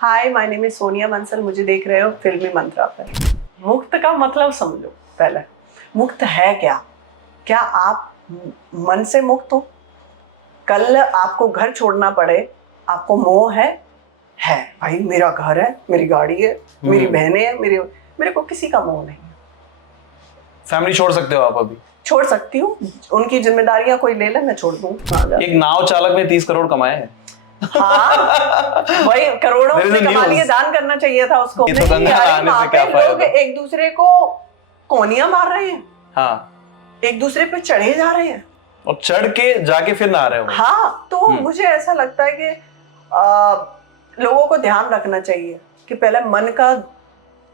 Hi, my name is Sonia Bansal. मुझे देख रहे हो फिल्मी मंत्रा पर। मुक्त का मतलब समझो पहले। मुक्त है क्या? क्या आप मन से मुक्त हो? कल आपको घर छोड़ना पड़े, आपको मोह है भाई, मेरा घर है, मेरी गाड़ी है, मेरी बहनें हैं, मेरे को किसी का मोह नहीं है। फैमिली छोड़ सकते हो आप अभी? छोड़ सकती हूँ, उनकी जिम्मेदारियां कोई ले ले, मैं छोड़ दूँ। एक नाव चालक ने 30 करोड़ कमाए हैं। हाँ, वही करोड़ों से कमा लिए, दान करना चाहिए था उसको। तो गंगा आने से क्या फायदा? लोग एक दूसरे को कोनियां मार रहे हैं। हाँ, एक दूसरे पे चढ़े जा रहे हैं और चढ़ के जाके फिर नहा रहे हो। हाँ, तो मुझे ऐसा लगता है कि लोगों को ध्यान रखना चाहिए कि पहले मन का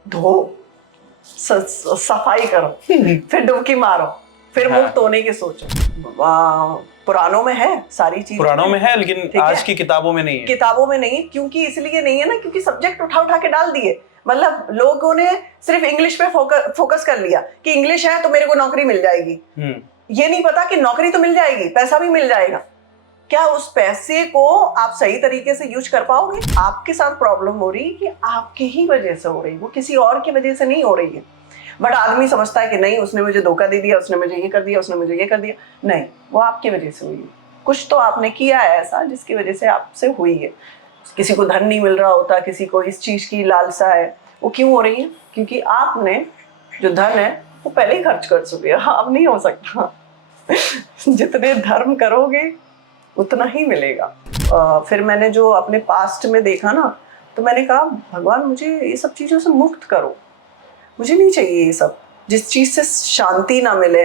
धो, सफाई करो, फिर डुबकी मारो, फिर मुक्त होने की सोचो। पुराणों में है सारी चीजें, पुराणों में है, लेकिन आज की किताबों में नहीं है। किताबों में नहीं है, क्योंकि इसलिए नहीं है ना, क्योंकि सब्जेक्ट उठा उठा के डाल दिए। मतलब लोगों ने सिर्फ इंग्लिश पे फोकस कर लिया कि इंग्लिश है तो मेरे को नौकरी मिल जाएगी। ये नहीं पता कि नौकरी तो मिल जाएगी, पैसा भी मिल जाएगा। क्या उस पैसे को आप सही तरीके से यूज कर पाओगे? आपके साथ प्रॉब्लम हो रही है कि आपकी ही वजह से हो रही है, वो किसी और की वजह से नहीं हो रही है। बट आदमी समझता है कि नहीं, उसने मुझे धोखा दे दिया, उसने मुझे ये कर दिया, उसने मुझे ये कर दिया। नहीं, वो आपकी वजह से हुई है। कुछ तो आपने किया है ऐसा जिसकी वजह से आपसे हुई है। किसी को धन नहीं मिल रहा होता, किसी को इस चीज की लालसा है, वो क्यों हो रही है? क्योंकि आपने जो धन है वो पहले ही खर्च कर चुके हैं। अब नहीं हो सकता। जितने धर्म करोगे उतना ही मिलेगा। फिर मैंने जो अपने पास्ट में देखा ना, तो मैंने कहा भगवान मुझे ये सब चीजों से मुक्त करो, मुझे नहीं चाहिए ये सब, जिस चीज से शांति ना मिले।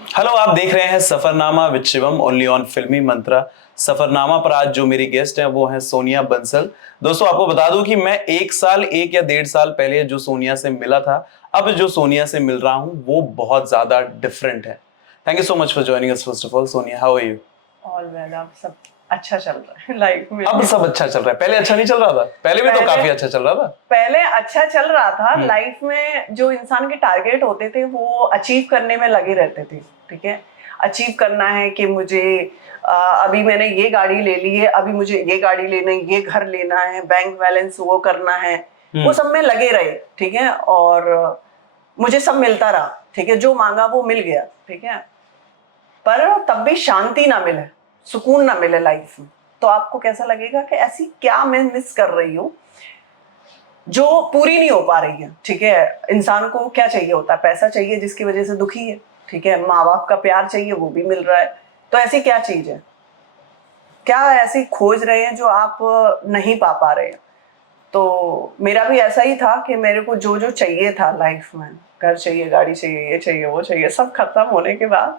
हेलो, आप देख रहे हैं Safarnama with Shivam, only on फिल्मी मंत्रा। सफरनामा पर आज जो मेरी गेस्ट है वो है सोनिया बंसल। दोस्तों, आपको बता दूं कि मैं 1 या 1.5 साल पहले जो सोनिया से मिला था, अब जो सोनिया से मिल रहा हूं वो बहुत ज्यादा डिफरेंट है। Thank you so much for joining us. First of all, Sonia, how are you? All well, अब सब अच्छा चल रहा है लाइफ में। अब सब अच्छा चल रहा है, पहले अच्छा नहीं चल रहा था? पहले भी तो काफी अच्छा चल रहा था। पहले अच्छा चल रहा था। लाइफ में जो इंसान के टारगेट होते थे वो अचीव करने में लगे रहते थे। ठीक है, अचीव करना है कि मुझे अभी मैंने ये गाड़ी ले ली है, अभी मुझे ये गाड़ी लेना है, ये घर लेना है, बैंक बैलेंस वो करना है, वो सब में लगे रहे। ठीक है, और मुझे सब मिलता रहा। ठीक है, जो मांगा वो मिल गया। ठीक है, पर तब भी शांति ना मिले, सुकून ना मिले लाइफ में, तो आपको कैसा लगेगा कि ऐसी क्या मैं मिस कर रही हूँ जो पूरी नहीं हो पा रही है। ठीक है, इंसान को क्या चाहिए होता है? पैसा चाहिए, जिसकी वजह से दुखी है। ठीक है, माँ बाप का प्यार चाहिए, वो भी मिल रहा है। तो ऐसी क्या चीज है, क्या ऐसी खोज रहे हैं जो आप नहीं पा रहे हैं? तो मेरा भी ऐसा ही था कि मेरे को जो जो चाहिए था लाइफ में, घर चाहिए, गाड़ी चाहिए, ये चाहिए, वो चाहिए, सब खत्म होने के बाद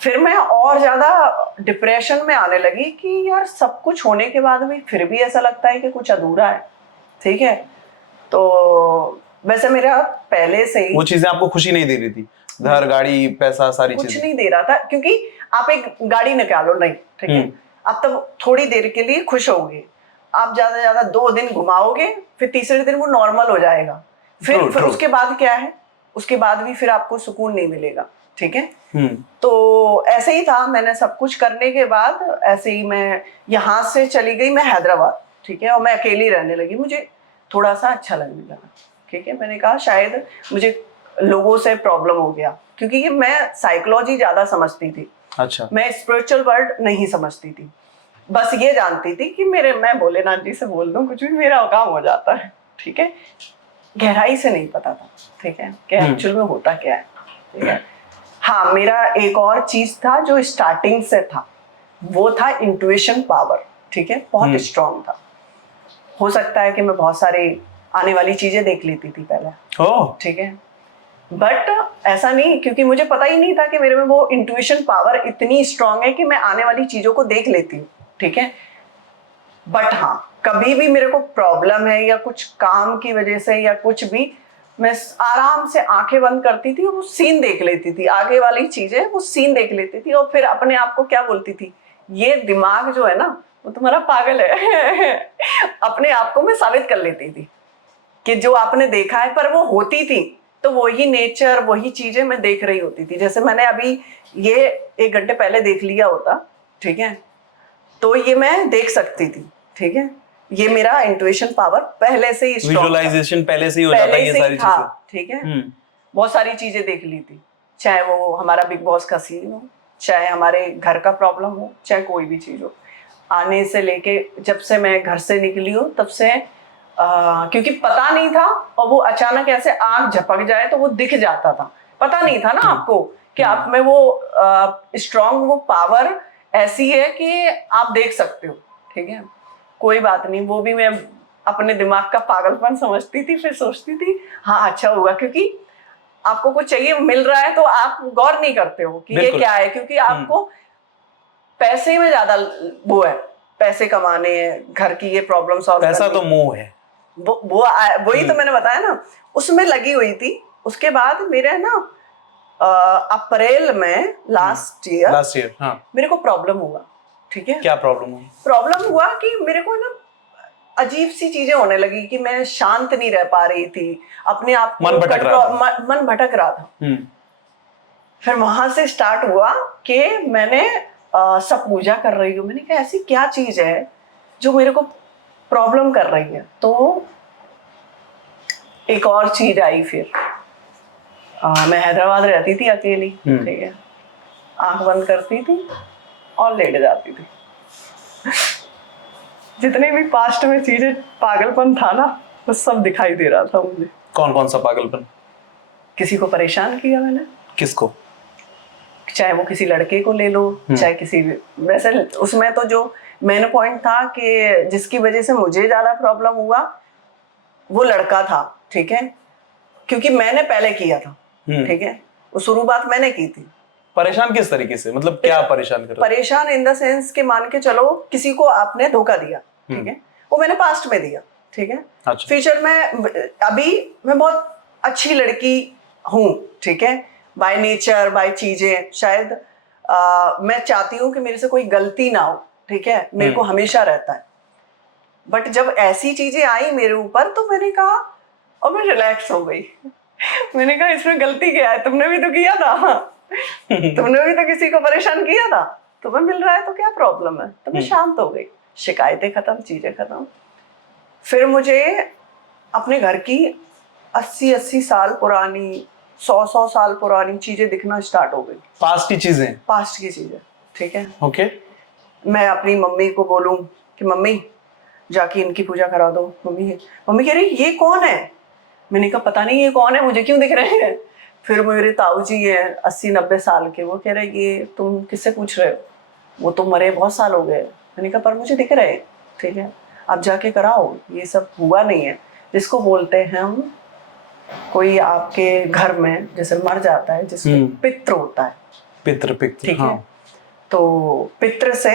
फिर मैं और ज्यादा डिप्रेशन में आने लगी कि यार सब कुछ होने के बाद भी फिर भी ऐसा लगता है कि कुछ अधूरा है। ठीक है, तो वैसे मेरा पहले से ही वो चीजें आपको खुशी नहीं दे रही थी? घर, गाड़ी, पैसा, सारी चीजें कुछ नहीं दे रहा था। क्योंकि आप एक गाड़ी निकालो, नहीं, ठीक है, आप तब थोड़ी देर के लिए खुश होगे, आप ज्यादा से ज्यादा 2 दिन घुमाओगे, फिर तीसरे दिन वो नॉर्मल हो जाएगा। फिर उसके बाद क्या है, उसके बाद भी फिर आपको सुकून नहीं मिलेगा। ठीक है, तो ऐसे ही था। मैंने सब कुछ करने के बाद ऐसे ही मैं यहाँ से चली गई, मैं हैदराबाद। ठीक है, और मैं अकेली रहने लगी, मुझे थोड़ा सा अच्छा लगने लगा। ठीक है, मैंने कहा शायद मुझे लोगों से प्रॉब्लम हो गया, क्योंकि ये मैं साइकोलॉजी ज्यादा समझती थी। अच्छा, मैं स्पिरिचुअल वर्ड नहीं समझती थी। बस ये जानती थी कि मैं भोलेनाथ जी से बोल दूं कुछ भी, मेरा काम हो जाता है। ठीक है, गहराई से नहीं पता था। ठीक है, कि एक्चुअल में होता क्या है। ठीक है, हाँ, मेरा एक और चीज था जो स्टार्टिंग से था, वो था इंट्यूशन पावर। ठीक है, बहुत स्ट्रांग था। हो सकता है कि मैं बहुत सारी आने वाली चीजें देख लेती थी पहले। ठीक है, बट ऐसा नहीं, क्योंकि मुझे पता ही नहीं था कि मेरे में वो इंट्यूशन पावर इतनी स्ट्रांग है कि मैं आने वाली चीजों को देख लेती हूँ। ठीक है, बट हाँ, कभी भी मेरे को प्रॉब्लम है या कुछ काम की वजह से या कुछ भी, मैं आराम से आंखें बंद करती थी, वो सीन देख लेती थी, आगे वाली चीजें वो सीन देख लेती थी, और फिर अपने आप को क्या बोलती थी, ये दिमाग जो है ना वो तुम्हारा पागल है। अपने आप को मैं साबित कर लेती थी कि जो आपने देखा है, पर वो होती थी तो वही नेचर, वही चीजें मैं देख रही होती थी। जैसे मैंने अभी ये 1 घंटे पहले देख लिया होता। ठीक है, तो ये मैं देख सकती थी, ठीक है। ये मेरा इंट्यूशन पावर पहले से ही स्ट्रॉन्ग, विजुअलाइजेशन पहले से ही हो जाता है ये सारी चीजें। ठीक है। बहुत सारी चीजें देख ली थी, चाहे वो हमारा बिग बॉस का सीन हो, चाहे हमारे घर का प्रॉब्लम हो, चाहे कोई भी चीज हो। आने से लेके जब से मैं घर से निकली हूँ तब से क्योंकि पता नहीं था, और वो अचानक ऐसे आंख झपक जाए तो वो दिख जाता था, पता नहीं था ना आपको कि आप में वो स्ट्रॉन्ग वो पावर ऐसी है कि आप देख सकते हो, ठीक है। कोई बात नहीं, वो भी मैं अपने दिमाग का पागलपन समझती थी, फिर सोचती थी हाँ अच्छा हुआ, क्योंकि आपको कुछ चाहिए मिल रहा है तो आप गौर नहीं करते हो कि ये क्या है, क्योंकि आपको पैसे में ज्यादा वो है, पैसे कमाने हैं, घर की ये प्रॉब्लम सॉल्व करनी, पैसा तो मोह है, वही तो मैंने बताया ना, उसमें लगी हुई थी। उसके बाद मेरे ना अप्रैल में लास्ट ईयर हाँ मेरे को प्रॉब्लम हुआ, ठीक है। क्या प्रॉब्लम हुई? प्रॉब्लम हुआ कि मेरे को ना अजीब सी चीजें होने लगी कि मैं शांत नहीं रह पा रही थी, अपने आप को मन भटक रहा था। फिर वहां से स्टार्ट हुआ कि मैंने सब पूजा कर रही हूँ, मैंने कहा ऐसी क्या चीज है जो मेरे को प्रॉब्लम कर रही है। तो एक और चीज आई फिर, मैं हैदराबाद रहती थी अकेली, ठीक है। आंख बंद करती थी और लेट जाती थी। जितने भी पास्ट में चीजें पागलपन था ना, वो सब दिखाई दे रहा था मुझे। कौन कौन सा पागलपन? किसी को परेशान किया मैंने। किसको? चाहे वो किसी लड़के को ले लो, चाहे किसी भी, वैसे उसमें तो जो मेन पॉइंट था कि जिसकी वजह से मुझे ज्यादा प्रॉब्लम हुआ वो लड़का था, ठीक है, क्योंकि मैंने पहले किया था, ठीक है। वो शुरुआत मैंने की थी। परेशान किस तरीके से, मतलब क्या परेशान कर रहा? परेशान इन द सेंस के मान के चलो किसी को आपने धोखा दिया, ठीक है, वो मैंने पास्ट में दिया, ठीक है। अच्छा। फ्यूचर में अभी मैं बहुत अच्छी लड़की हूँ, ठीक है, बाय नेचर बाय चीजें, शायद मैं चाहती हूँ कि मेरे से कोई गलती ना हो, ठीक है, मेरे को हमेशा रहता है। बट जब ऐसी चीजें आई मेरे ऊपर तो मैंने कहा, और मैं रिलैक्स हो गई। मैंने कहा इसमें गलती क्या है, तुमने भी तो किया था, तुमने भी तो किसी को परेशान किया था, तुम्हें मिल रहा है तो क्या प्रॉब्लम है। तो मैं शांत हो गई, शिकायतें खत्म, चीजें खत्म। फिर मुझे अपने घर की 80-80 साल पुरानी, 100-100 साल पुरानी चीजें दिखना स्टार्ट हो गई। पास्ट की चीजें? पास्ट की चीजें, ठीक है। ओके। मैं अपनी मम्मी को बोलूं कि मम्मी जाके इनकी पूजा करा दो, मम्मी कह रही ये कौन है। मैंने कहा पता नहीं ये कौन है, मुझे क्यों दिख रहे हैं। फिर मेरे ताऊ जी हैं 80-90 साल के, वो कह रहे ये तुम किससे पूछ रहे हो, वो तो मरे बहुत साल हो गए। मैंने कहा पर मुझे दिख रहे हैं, ठीक है, आप जाके कराओ, ये सब हुआ नहीं है। जिसको बोलते हैं हम, कोई आपके घर में जैसे मर जाता है, जिसको पितृ होता है, पितृ, ठीक है, तो पितृ से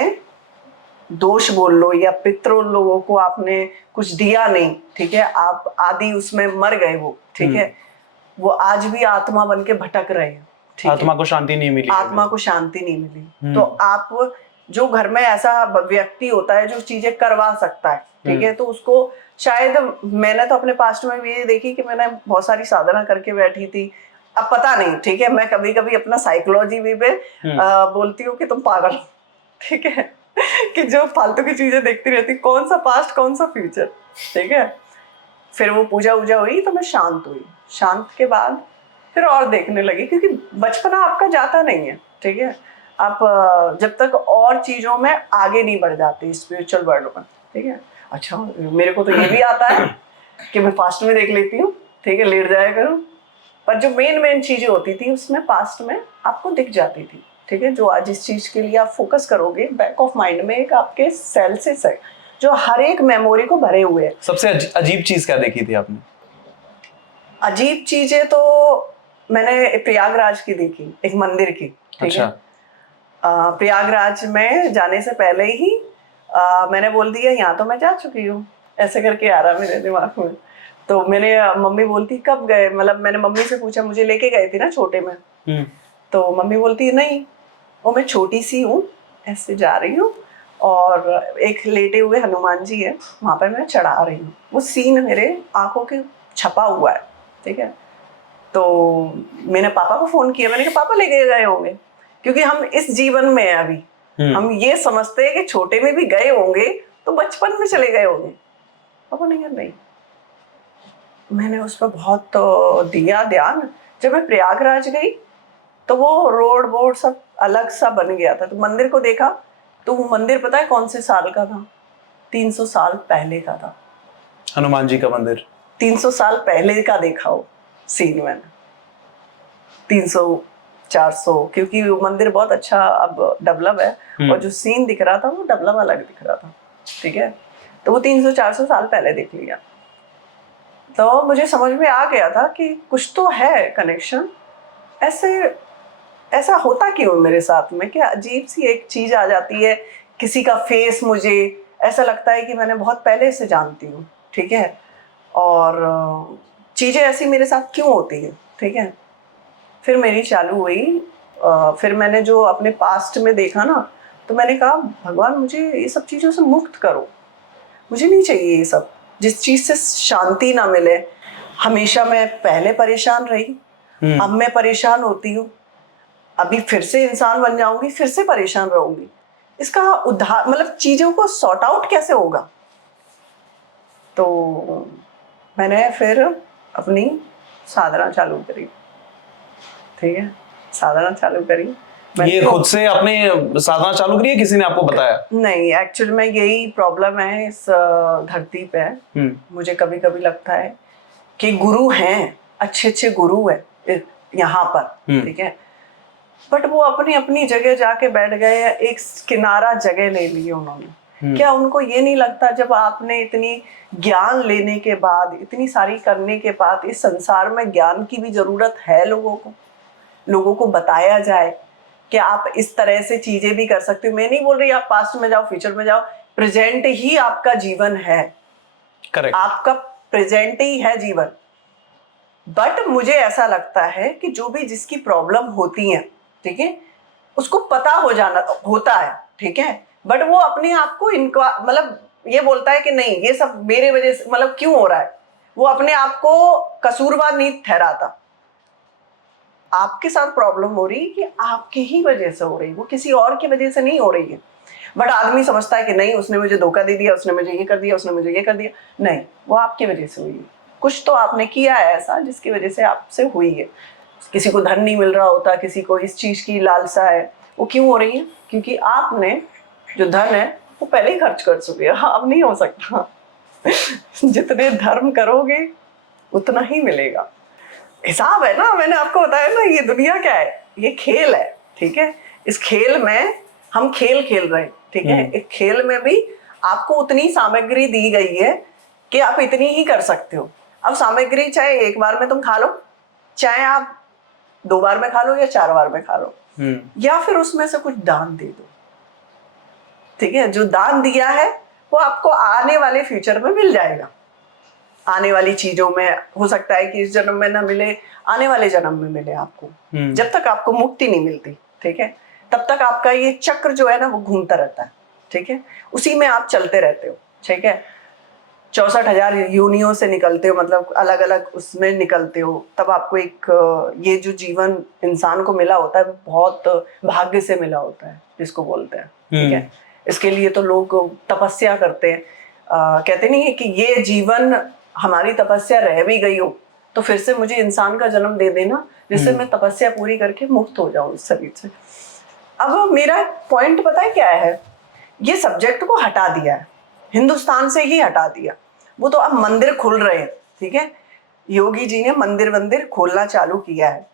दोष बोल लो, या पितृ लोगों को आपने कुछ दिया नहीं, ठीक है, आप आदि उसमें मर गए वो, ठीक है, वो आज भी आत्मा बन के भटक रहे हैं, ठीक है, आत्मा को शांति नहीं मिली, आत्मा को शांति नहीं मिली। तो आप जो घर में ऐसा व्यक्ति होता है जो चीजें करवा सकता है, ठीक है, तो उसको शायद, मैंने तो अपने पास्ट में भी ये देखी कि मैंने बहुत सारी साधना करके बैठी थी, अब पता नहीं, ठीक है, मैं कभी कभी अपना साइकोलॉजी भी बोलती हूँ कि तुम पागल, ठीक है, कि जो फालतू की चीजें देखती रहती, कौन सा पास्ट कौन सा फ्यूचर, ठीक है। फिर वो पूजा वूजा हुई तो मैं शांत हुई। शांत के बाद फिर और देखने लगी, क्योंकि बचपना आपका जाता नहीं है, ठीक है, आप जब तक और चीजों में आगे नहीं बढ़ जाते स्पिरिचुअल वर्ल्ड में, ठीक है। अच्छा मेरे को तो ये भी आता है कि मैं पास्ट में देख लेती हूँ, ठीक है, लेट जाया करूँ, पर जो मेन चीजें होती थी उसमें पास्ट में आपको दिख जाती थी, ठीक है। जो आज इस चीज के लिए आप फोकस करोगे, बैक ऑफ माइंड में एक आपके सेल से जो हर एक मेमोरी को भरे हुए है। सबसे अजीब चीज क्या देखी थी आपने? अजीब चीजें तो मैंने प्रयागराज की देखी, एक मंदिर की, ठीक है। प्रयागराज में जाने से पहले ही मैंने बोल दिया यहाँ तो मैं जा चुकी हूँ, ऐसे करके आ रहा मेरे दिमाग में। तो मैंने, मम्मी बोलती कब गए, मतलब मैंने मम्मी से पूछा, मुझे लेके गए थे ना छोटे में, तो मम्मी बोलती नहीं, वो मैं छोटी सी हूँ, ऐसे जा रही हूँ, और एक लेटे हुए हनुमान जी है वहाँ पर मैं चढ़ा रही हूँ। वो सीन मेरे आंखों के छपा हुआ है, ठीक है। तो मैंने पापा को फोन किया, मैंने कहा पापा लेके गए होंगे, क्योंकि हम इस जीवन में हैं अभी, हम ये समझते हैं कि छोटे में भी गए होंगे तो बचपन में चले गए होंगे। अब वो नहीं, मैंने उस पर बहुत दिया ध्यान। जब मैं प्रयागराज गई तो वो रोड बोर्ड सब अलग सा बन गया था, तो मंदिर को देखा तो वो मंदिर पता है कौन से साल का था? 300 साल पहले का था। हनुमान जी का मंदिर 300 साल पहले का देखा वो सीन मैंने, 300 400, क्योंकि वो मंदिर बहुत अच्छा अब डेवलप है और जो सीन दिख रहा था वो डेवलप अलग दिख रहा था, ठीक है। तो वो 300 400 साल पहले देख लिया, तो मुझे समझ में आ गया था कि कुछ तो है कनेक्शन। ऐसा होता क्यों मेरे साथ में, क्या अजीब सी एक चीज आ जाती है, किसी का फेस मुझे ऐसा लगता है कि मैंने बहुत पहले से जानती हूँ, ठीक है। और चीजें ऐसी मेरे साथ क्यों होती है, ठीक है। फिर मेरी चालू हुई, फिर मैंने जो अपने पास्ट में देखा ना, तो मैंने कहा भगवान मुझे ये सब चीज़ों से मुक्त करो, मुझे नहीं चाहिए ये सब, जिस चीज़ से शांति ना मिले। हमेशा मैं पहले परेशान रही, अब मैं परेशान होती हूँ, अभी फिर से इंसान बन जाऊंगी, फिर से परेशान रहूंगी। इसका उद्धार मतलब चीज़ों को सॉर्ट आउट कैसे होगा? तो मैंने फिर अपनी साधना चालू करी, ठीक है। साधना चालू करी। ये खुद से आपने साधना चालू करी है, किसी ने आपको बताया? नहीं, एक्चुअली में यही प्रॉब्लम है इस धरती पे। मुझे कभी कभी लगता है कि गुरु हैं, अच्छे अच्छे गुरु है यहाँ पर, ठीक है, बट वो अपनी अपनी जगह जाके बैठ गए, एक किनारा जगह ले ली उन्होंने। क्या उनको ये नहीं लगता जब आपने इतनी ज्ञान लेने के बाद, इतनी सारी करने के बाद, इस संसार में ज्ञान की भी जरूरत है, लोगों को बताया जाए कि आप इस तरह से चीजें भी कर सकते हो। मैं नहीं बोल रही आप पास्ट में जाओ, फ्यूचर में जाओ, प्रेजेंट ही आपका जीवन है। करेक्ट, आपका प्रेजेंट ही है जीवन। बट मुझे ऐसा लगता है कि जो भी जिसकी प्रॉब्लम होती है, ठीक है, उसको पता हो जाना होता है, ठीक है, बट वो अपने आप को मतलब ये बोलता है कि नहीं ये सब मेरे वजह से, मतलब क्यों हो रहा है, वो अपने आप को कसूरवार नहीं ठहराता। आपके साथ प्रॉब्लम हो रही है कि आपकी ही वजह से हो रही है, वो किसी और की वजह से नहीं हो रही है। बट आदमी समझता है कि नहीं उसने मुझे धोखा दे दिया, उसने मुझे ये कर दिया, उसने मुझे ये कर दिया। नहीं, वो आपकी वजह से हुई है। कुछ तो आपने किया है ऐसा जिसकी वजह से आपसे हुई है। किसी को धन नहीं मिल रहा होता, किसी को इस चीज की लालसा है, वो क्यों हो रही है? क्योंकि आपने जो धन है वो पहले ही खर्च कर चुके हैं। अब नहीं हो सकता। जितने धर्म करोगे उतना ही मिलेगा। हिसाब है ना, मैंने आपको बताया ना, ये दुनिया क्या है, ये खेल है, ठीक है। इस खेल में हम खेल खेल रहे हैं, ठीक है। इस खेल में भी आपको उतनी सामग्री दी गई है कि आप इतनी ही कर सकते हो। अब सामग्री चाहे एक बार में तुम खा लो, चाहे आप 2 बार में खा लो या 4 बार में खा लो, या फिर उसमें से कुछ दान दे दो, ठीक है। जो दान दिया है वो आपको आने वाले फ्यूचर में मिल जाएगा। आने वाली चीजों में हो सकता है कि इस जन्म में ना मिले, आने वाले जन्म में मिले आपको। जब तक आपको मुक्ति नहीं मिलती, ठीक है, तब तक आपका ये चक्र जो है ना वो घूमता रहता है, ठीक है। उसी में आप चलते रहते हो, ठीक है। 64,000 योनियों से निकलते हो, मतलब अलग अलग उसमें निकलते हो, तब आपको एक ये जो जीवन इंसान को मिला होता है वो बहुत भाग्य से मिला होता है, जिसको बोलते हैं, ठीक है। इसके लिए तो लोग तपस्या करते हैं। कहते नहीं है कि ये जीवन हमारी तपस्या रह भी गई हो तो फिर से मुझे इंसान का जन्म दे देना, जिससे मैं तपस्या पूरी करके मुक्त हो जाऊं इस शरीर से। अब मेरा पॉइंट पता है क्या है, ये सब्जेक्ट को हटा दिया है, हिंदुस्तान से ही हटा दिया। वो तो अब मंदिर खुल रहे हैं, ठीक है, योगी जी ने मंदिर खोलना चालू किया है।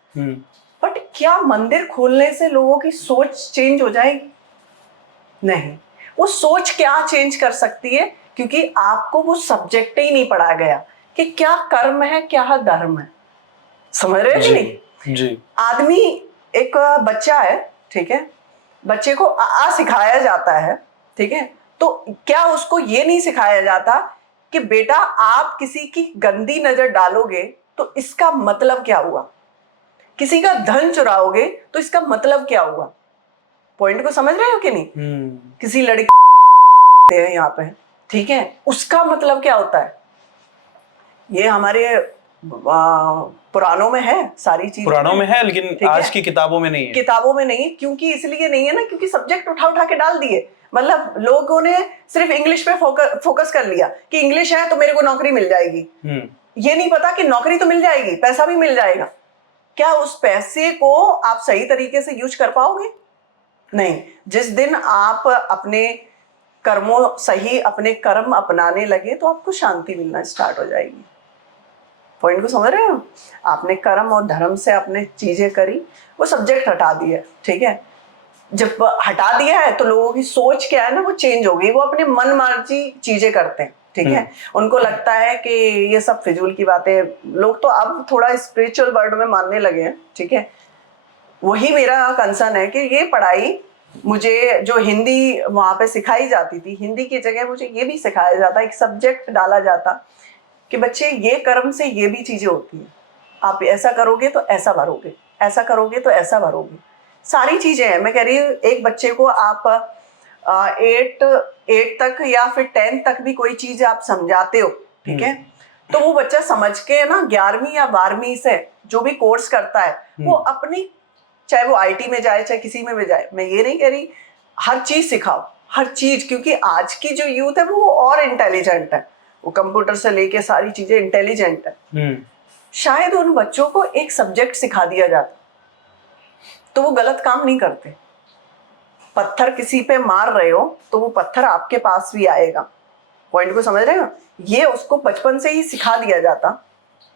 बट क्या मंदिर खोलने से लोगों की सोच चेंज हो जाएगी? नहीं। वो सोच क्या चेंज कर सकती है, क्योंकि आपको वो सब्जेक्ट ही नहीं पढ़ा गया कि क्या कर्म है क्या धर्म है। समझ रहे हो कि नहीं? जी। आदमी एक बच्चा है, ठीक है, बच्चे को आ सिखाया जाता है, ठीक है, तो क्या उसको ये नहीं सिखाया जाता कि बेटा आप किसी की गंदी नजर डालोगे तो इसका मतलब क्या हुआ, किसी का धन चुराओगे तो इसका मतलब क्या हुआ? पॉइंट को समझ रहे हो कि नहीं? किसी लड़की है यहाँ पे, ठीक है, उसका मतलब क्या होता है? ये हमारे पुराणों में है सारी चीजें, पुराणों में है, लेकिन ठीक आज है? की किताबों में नहीं है। किताबों में नहीं, क्योंकि इसलिए नहीं है ना, क्योंकि सब्जेक्ट उठा उठा के डाल दिए। मतलब लोगों ने सिर्फ इंग्लिश पे फोकस कर लिया कि इंग्लिश है तो मेरे को नौकरी मिल जाएगी। ये नहीं पता कि नौकरी तो मिल जाएगी, पैसा भी मिल जाएगा, क्या उस पैसे को आप सही तरीके से यूज कर पाओगे? नहीं। जिस दिन आप अपने कर्मों सही अपने कर्म अपनाने लगे तो आपको शांति मिलना स्टार्ट हो जाएगी। पॉइंट को समझ रहे हो? आपने कर्म और धर्म से आपने चीजें करी, वो सब्जेक्ट हटा दिया, ठीक है? जब हटा दिया है तो लोगों की सोच क्या है ना, वो चेंज हो गई। वो अपने मन मर्जी चीजें करते हैं, ठीक है? उनको लगता है कि ये सब फिजूल की बातें। लोग तो अब थोड़ा स्पिरिचुअल वर्ल्ड में मानने लगे हैं, ठीक है? वही मेरा कंसर्न है कि ये पढ़ाई मुझे जो हिंदी वहां पे सिखाई जाती थी, हिंदी की जगह मुझे ये भी सिखाया जाता, एक सब्जेक्ट डाला जाता कि बच्चे ये कर्म से ये भी चीजें होती हैं, आप ऐसा करोगे तो ऐसा भरोगे, ऐसा करोगे तो ऐसा भरोगे। सारी चीजें हैं। मैं कह रही हूँ एक बच्चे को आप 8 तक या फिर 10 तक भी कोई चीज आप समझाते हो, ठीक है, तो वो बच्चा समझ के ना 11वीं या 12वीं से जो भी कोर्स करता है वो अपनी, चाहे वो आईटी में जाए चाहे किसी में भी जाए, मैं ये नहीं कह रही हर चीज सिखाओ, हर चीज, क्योंकि आज की जो यूथ है वो और इंटेलिजेंट है, वो कंप्यूटर से लेके सारी चीजें इंटेलिजेंट है। शायद उन बच्चों को एक सब्जेक्ट सिखा दिया जाता तो वो गलत काम नहीं करते। पत्थर किसी पे मार रहे हो तो वो पत्थर आपके पास भी आएगा। पॉइंट को समझ रहे हो? ये उसको बचपन से ही सिखा दिया जाता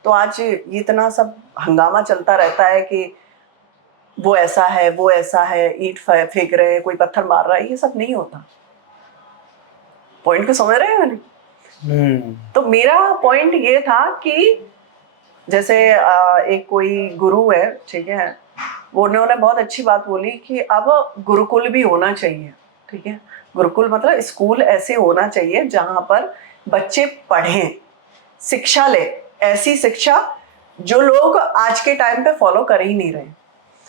तो आज ये इतना सब हंगामा चलता रहता है कि वो ऐसा है, वो ऐसा है, ईंट फेंक रहे हैं, कोई पत्थर मार रहा है, ये सब नहीं होता। पॉइंट को समझ रहे हो? तो मेरा पॉइंट ये था कि जैसे एक कोई गुरु है, ठीक है, वो उन्होंने बहुत अच्छी बात बोली कि अब गुरुकुल भी होना चाहिए, ठीक है? गुरुकुल मतलब स्कूल ऐसे होना चाहिए जहां पर बच्चे पढ़ें, शिक्षा ले, ऐसी शिक्षा जो लोग आज के टाइम पे फॉलो कर ही नहीं रहे।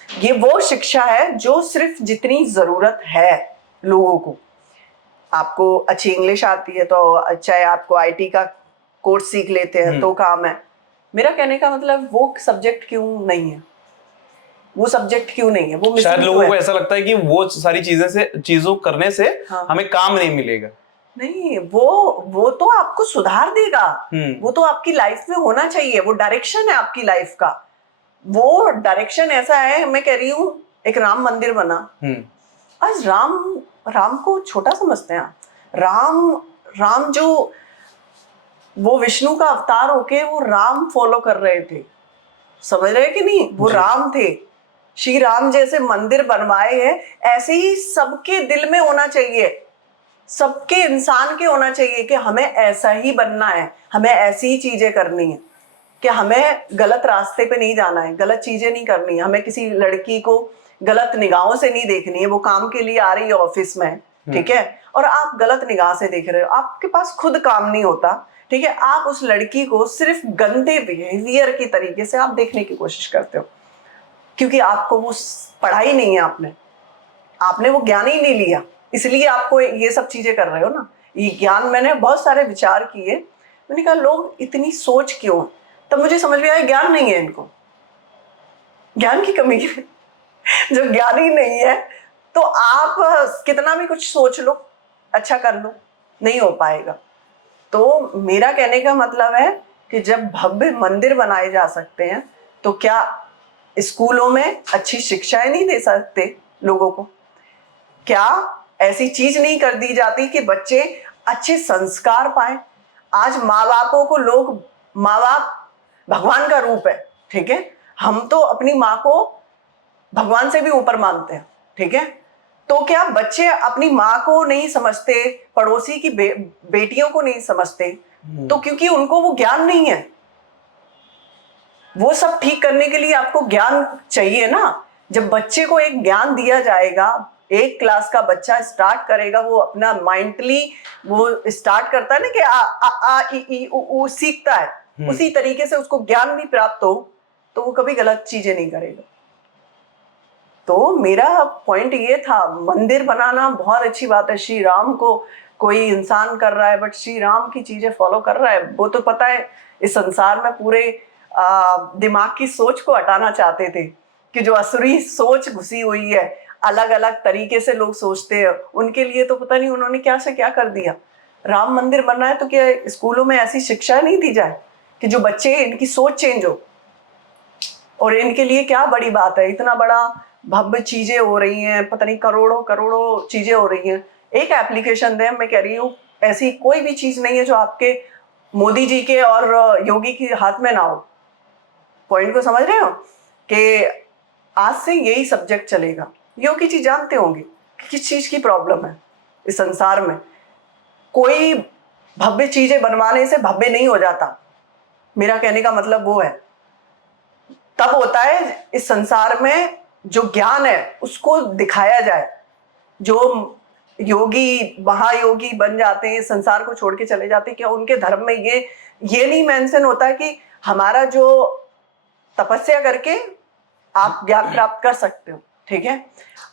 ये वो शिक्षा है जो सिर्फ जितनी जरूरत है लोगों को। आपको अच्छी इंग्लिश आती है तो चाहे आपको आईटी का कोर्स सीख लेते हैं तो काम है। मेरा कहने का मतलब वो सब्जेक्ट क्यों नहीं है, वो सब्जेक्ट क्यों नहीं है, वो शायद लोगों को ऐसा लगता है कि वो सारी चीजों करने से हमें काम नहीं मिलेगा। नहीं, वो तो आपको सुधार देगा, वो तो आपकी लाइफ में होना चाहिए, वो डायरेक्शन है आपकी लाइफ का। वो डायरेक्शन ऐसा है, मैं कह रही हूँ एक राम मंदिर बना, आज राम को छोटा समझते हैं। राम जो वो विष्णु का अवतार होके वो राम फॉलो कर रहे थे, समझ रहे कि नहीं? वो राम थे, श्री राम जैसे मंदिर बनवाए हैं। ऐसे ही सबके दिल में होना चाहिए, सबके इंसान के होना चाहिए कि हमें ऐसा ही बनना है, हमें ऐसी ही चीजें करनी है, कि हमें गलत रास्ते पे नहीं जाना है, गलत चीजें नहीं करनी है, हमें किसी लड़की को गलत निगाहों से नहीं देखनी है। वो काम के लिए आ रही है ऑफिस में, ठीक है, और आप गलत निगाह से देख रहे हो, आपके पास खुद काम नहीं होता, ठीक है, आप उस लड़की को सिर्फ गंदे बिहेवियर की तरीके से आप देखने की कोशिश करते हो, क्योंकि आपको वो पढ़ाई नहीं है, आपने वो ज्ञान ही नहीं लिया, इसलिए आपको ये सब चीजें कर रहे हो ना। ये ज्ञान, मैंने बहुत सारे विचार किए, मैंने कहा लोग इतनी सोच क्यों? तब मुझे समझ में आया ज्ञान नहीं है इनको, ज्ञान की कमी है। जब ज्ञान ही नहीं है तो आप कितना भी कुछ सोच लो, अच्छा कर लो, नहीं हो पाएगा। तो मेरा कहने का मतलब है कि जब भव्य मंदिर बनाए जा सकते हैं तो क्या स्कूलों में अच्छी शिक्षाएं नहीं दे सकते लोगों को? क्या ऐसी चीज नहीं कर दी जाती कि बच्चे अच्छे संस्कार पाए? आज माँ बापों को माँ बाप भगवान का रूप है, ठीक है, हम तो अपनी माँ को भगवान से भी ऊपर मानते हैं, ठीक है, तो क्या बच्चे अपनी माँ को नहीं समझते, पड़ोसी की बेटियों को नहीं समझते? तो क्योंकि उनको वो ज्ञान नहीं है। वो सब ठीक करने के लिए आपको ज्ञान चाहिए ना। जब बच्चे को एक ज्ञान दिया जाएगा, एक क्लास का बच्चा स्टार्ट करेगा, वो अपना माइंडली वो स्टार्ट करता है ना कि आ आ आ ई ई उ सीखता है, उसी तरीके से उसको ज्ञान भी प्राप्त हो तो वो कभी गलत चीजें नहीं करेगा। तो मेरा पॉइंट ये था, मंदिर बनाना बहुत अच्छी बात है, श्री राम को कोई इंसान कर रहा है, बट श्री राम की चीजें फॉलो कर रहा है, वो तो पता है इस संसार में पूरे दिमाग की सोच को हटाना चाहते थे कि जो असुरी सोच घुसी हुई है, अलग अलग तरीके से लोग सोचते हैं, उनके लिए तो पता नहीं उन्होंने क्या से क्या कर दिया। राम मंदिर बन रहा है तो क्या स्कूलों में ऐसी शिक्षा नहीं दी जाए कि जो बच्चे इनकी सोच चेंज हो? और इनके लिए क्या बड़ी बात है, इतना बड़ा भव्य चीजें हो रही हैं, पता नहीं करोड़ों करोड़ों चीजें हो रही हैं। एक एप्लीकेशन दें, मैं कह रही हूँ ऐसी कोई भी चीज नहीं है जो आपके मोदी जी के और योगी के हाथ में ना हो। पॉइंट को समझ रहे हो कि आज से यही सब्जेक्ट चलेगा। योगी जी जानते होंगे कि किस चीज की प्रॉब्लम है इस संसार में। कोई भव्य चीजें बनवाने से भव्य नहीं हो जाता, मेरा कहने का मतलब वो है। तब होता है इस संसार में जो ज्ञान है उसको दिखाया जाए। जो योगी महायोगी बन जाते हैं, संसार को छोड़ के चले जाते हैं, क्या उनके धर्म में ये नहीं मेंशन होता है कि हमारा जो तपस्या करके आप ज्ञान प्राप्त कर सकते हो? ठीक है,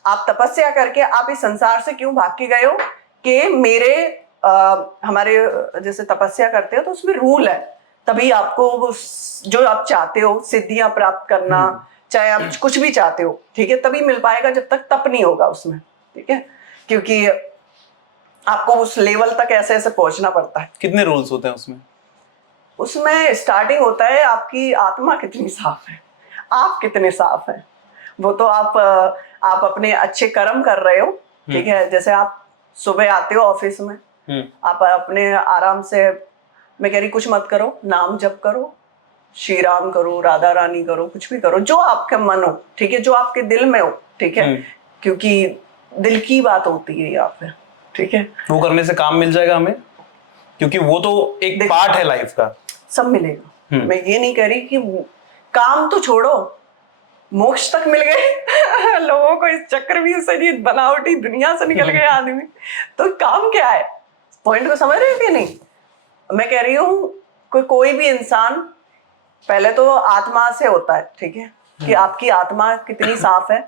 आप तपस्या करके आप इस संसार से क्यों भाग के गए हो कि मेरे हमारे जैसे तपस्या करते हो तो उसमें रूल है, तभी आपको वो जो आप चाहते हो सिद्धियां प्राप्त करना, चाहे आप कुछ भी चाहते हो, ठीक है, तभी मिल पाएगा जब तक तप नहीं होगा उसमें। ठीक है, क्योंकि आपको उस लेवल तक ऐसे ऐसे पहुंचना पड़ता है। कितने रूल्स होते हैं उसमें? उसमें स्टार्टिंग होता है आपकी आत्मा कितनी साफ है, आप कितने साफ हैं। वो तो आप अपने अच्छे कर्म कर रहे हो, ठीक है। जैसे आप सुबह आते हो ऑफिस में, आप अपने आराम से, मैं कह रही कुछ मत करो, नाम जप करो, श्री राम करो, राधा रानी करो, कुछ भी करो जो आपका मन हो, ठीक है, जो आपके दिल में हो, ठीक है, क्योंकि दिल की बात होती है यहाँ पे, ठीक है। वो करने से काम मिल जाएगा हमें, क्योंकि वो तो एक पार्ट है लाइफ का। सब मिलेगा, मैं ये नहीं कह रही कि काम तो छोड़ो, मोक्ष तक मिल गए लोगों को इस चक्रव्यूह से नहीं, बनावटी दुनिया से निकल गए आदमी, तो काम क्या है? पॉइंट को समझ रहे हो कि नहीं? मैं कह रही हूँ कोई भी इंसान पहले तो आत्मा से होता है, ठीक है, कि आपकी आत्मा कितनी साफ है,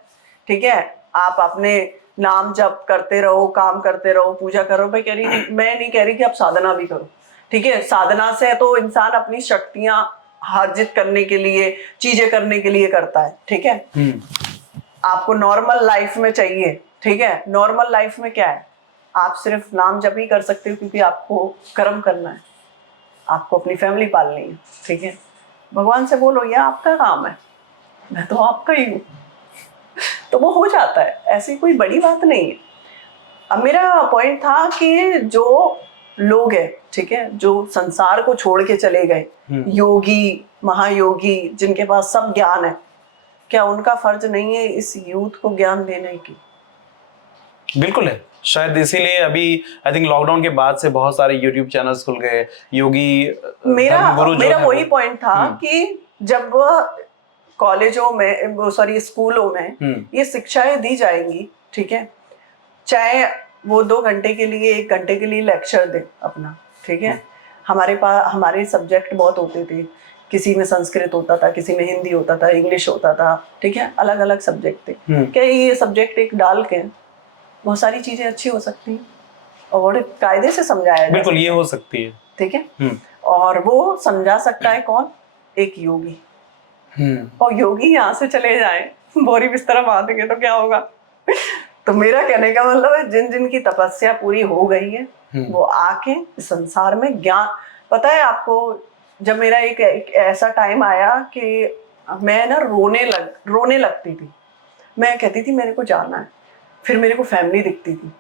ठीक है। आप अपने नाम जप करते रहो, काम करते रहो, पूजा करो। मैं नहीं कह रही कि आप साधना भी करो, ठीक है। साधना से तो इंसान अपनी शक्तियां अर्जित करने के लिए, चीजें करने के लिए करता है, ठीक है। आपको नॉर्मल लाइफ में चाहिए, ठीक है। नॉर्मल लाइफ में क्या है, आप सिर्फ नाम जप ही कर सकते हो क्योंकि आपको कर्म करना है, आपको अपनी फैमिली पालनी है, ठीक है। भगवान से बोलो यह आपका काम है, मैं तो आपका ही हूँ, तो वो हो जाता है, ऐसी कोई बड़ी बात नहीं है। अब मेरा पॉइंट था कि जो लोग हैं, ठीक है, जो संसार को छोड़ के चले गए, योगी महायोगी जिनके पास सब ज्ञान है, क्या उनका फर्ज नहीं है इस यूथ को ज्ञान देने की? बिल्कुल है, शायद इसीलिए अभी आई थिंक लॉकडाउन के बाद से बहुत सारे यूट्यूब चैनल्स खुल गए, योगी मेरा वही पॉइंट था कि जब कॉलेजों में, सॉरी स्कूलों में ये शिक्षाएं दी जाएंगी, ठीक है, चाहे वो 2 घंटे के लिए 1 घंटे के लिए लेक्चर दे अपना, ठीक है। हमारे पास हमारे सब्जेक्ट बहुत होते थे, किसी में संस्कृत होता था, किसी में हिंदी होता था, इंग्लिश होता था, ठीक है, अलग अलग सब्जेक्ट थे। क्या ये सब्जेक्ट एक डाल के बहुत सारी चीजें अच्छी हो सकती हैं और कायदे से समझाया जाए? बिल्कुल, ये हो सकती है, ठीक है। और वो समझा सकता है कौन? एक योगी। और योगी यहाँ से चले जाए, बोरी बिस्तरा बांध के, तो क्या होगा? तो मेरा कहने का मतलब है जिन जिन की तपस्या पूरी हो गई है वो आके संसार में ज्ञान, पता है आपको, जब मेरा एक ऐसा टाइम आया कि मैं ना रोने लगती थी, मैं कहती थी मेरे को जाना है, फिर मेरे को फैमिली दिखती थी,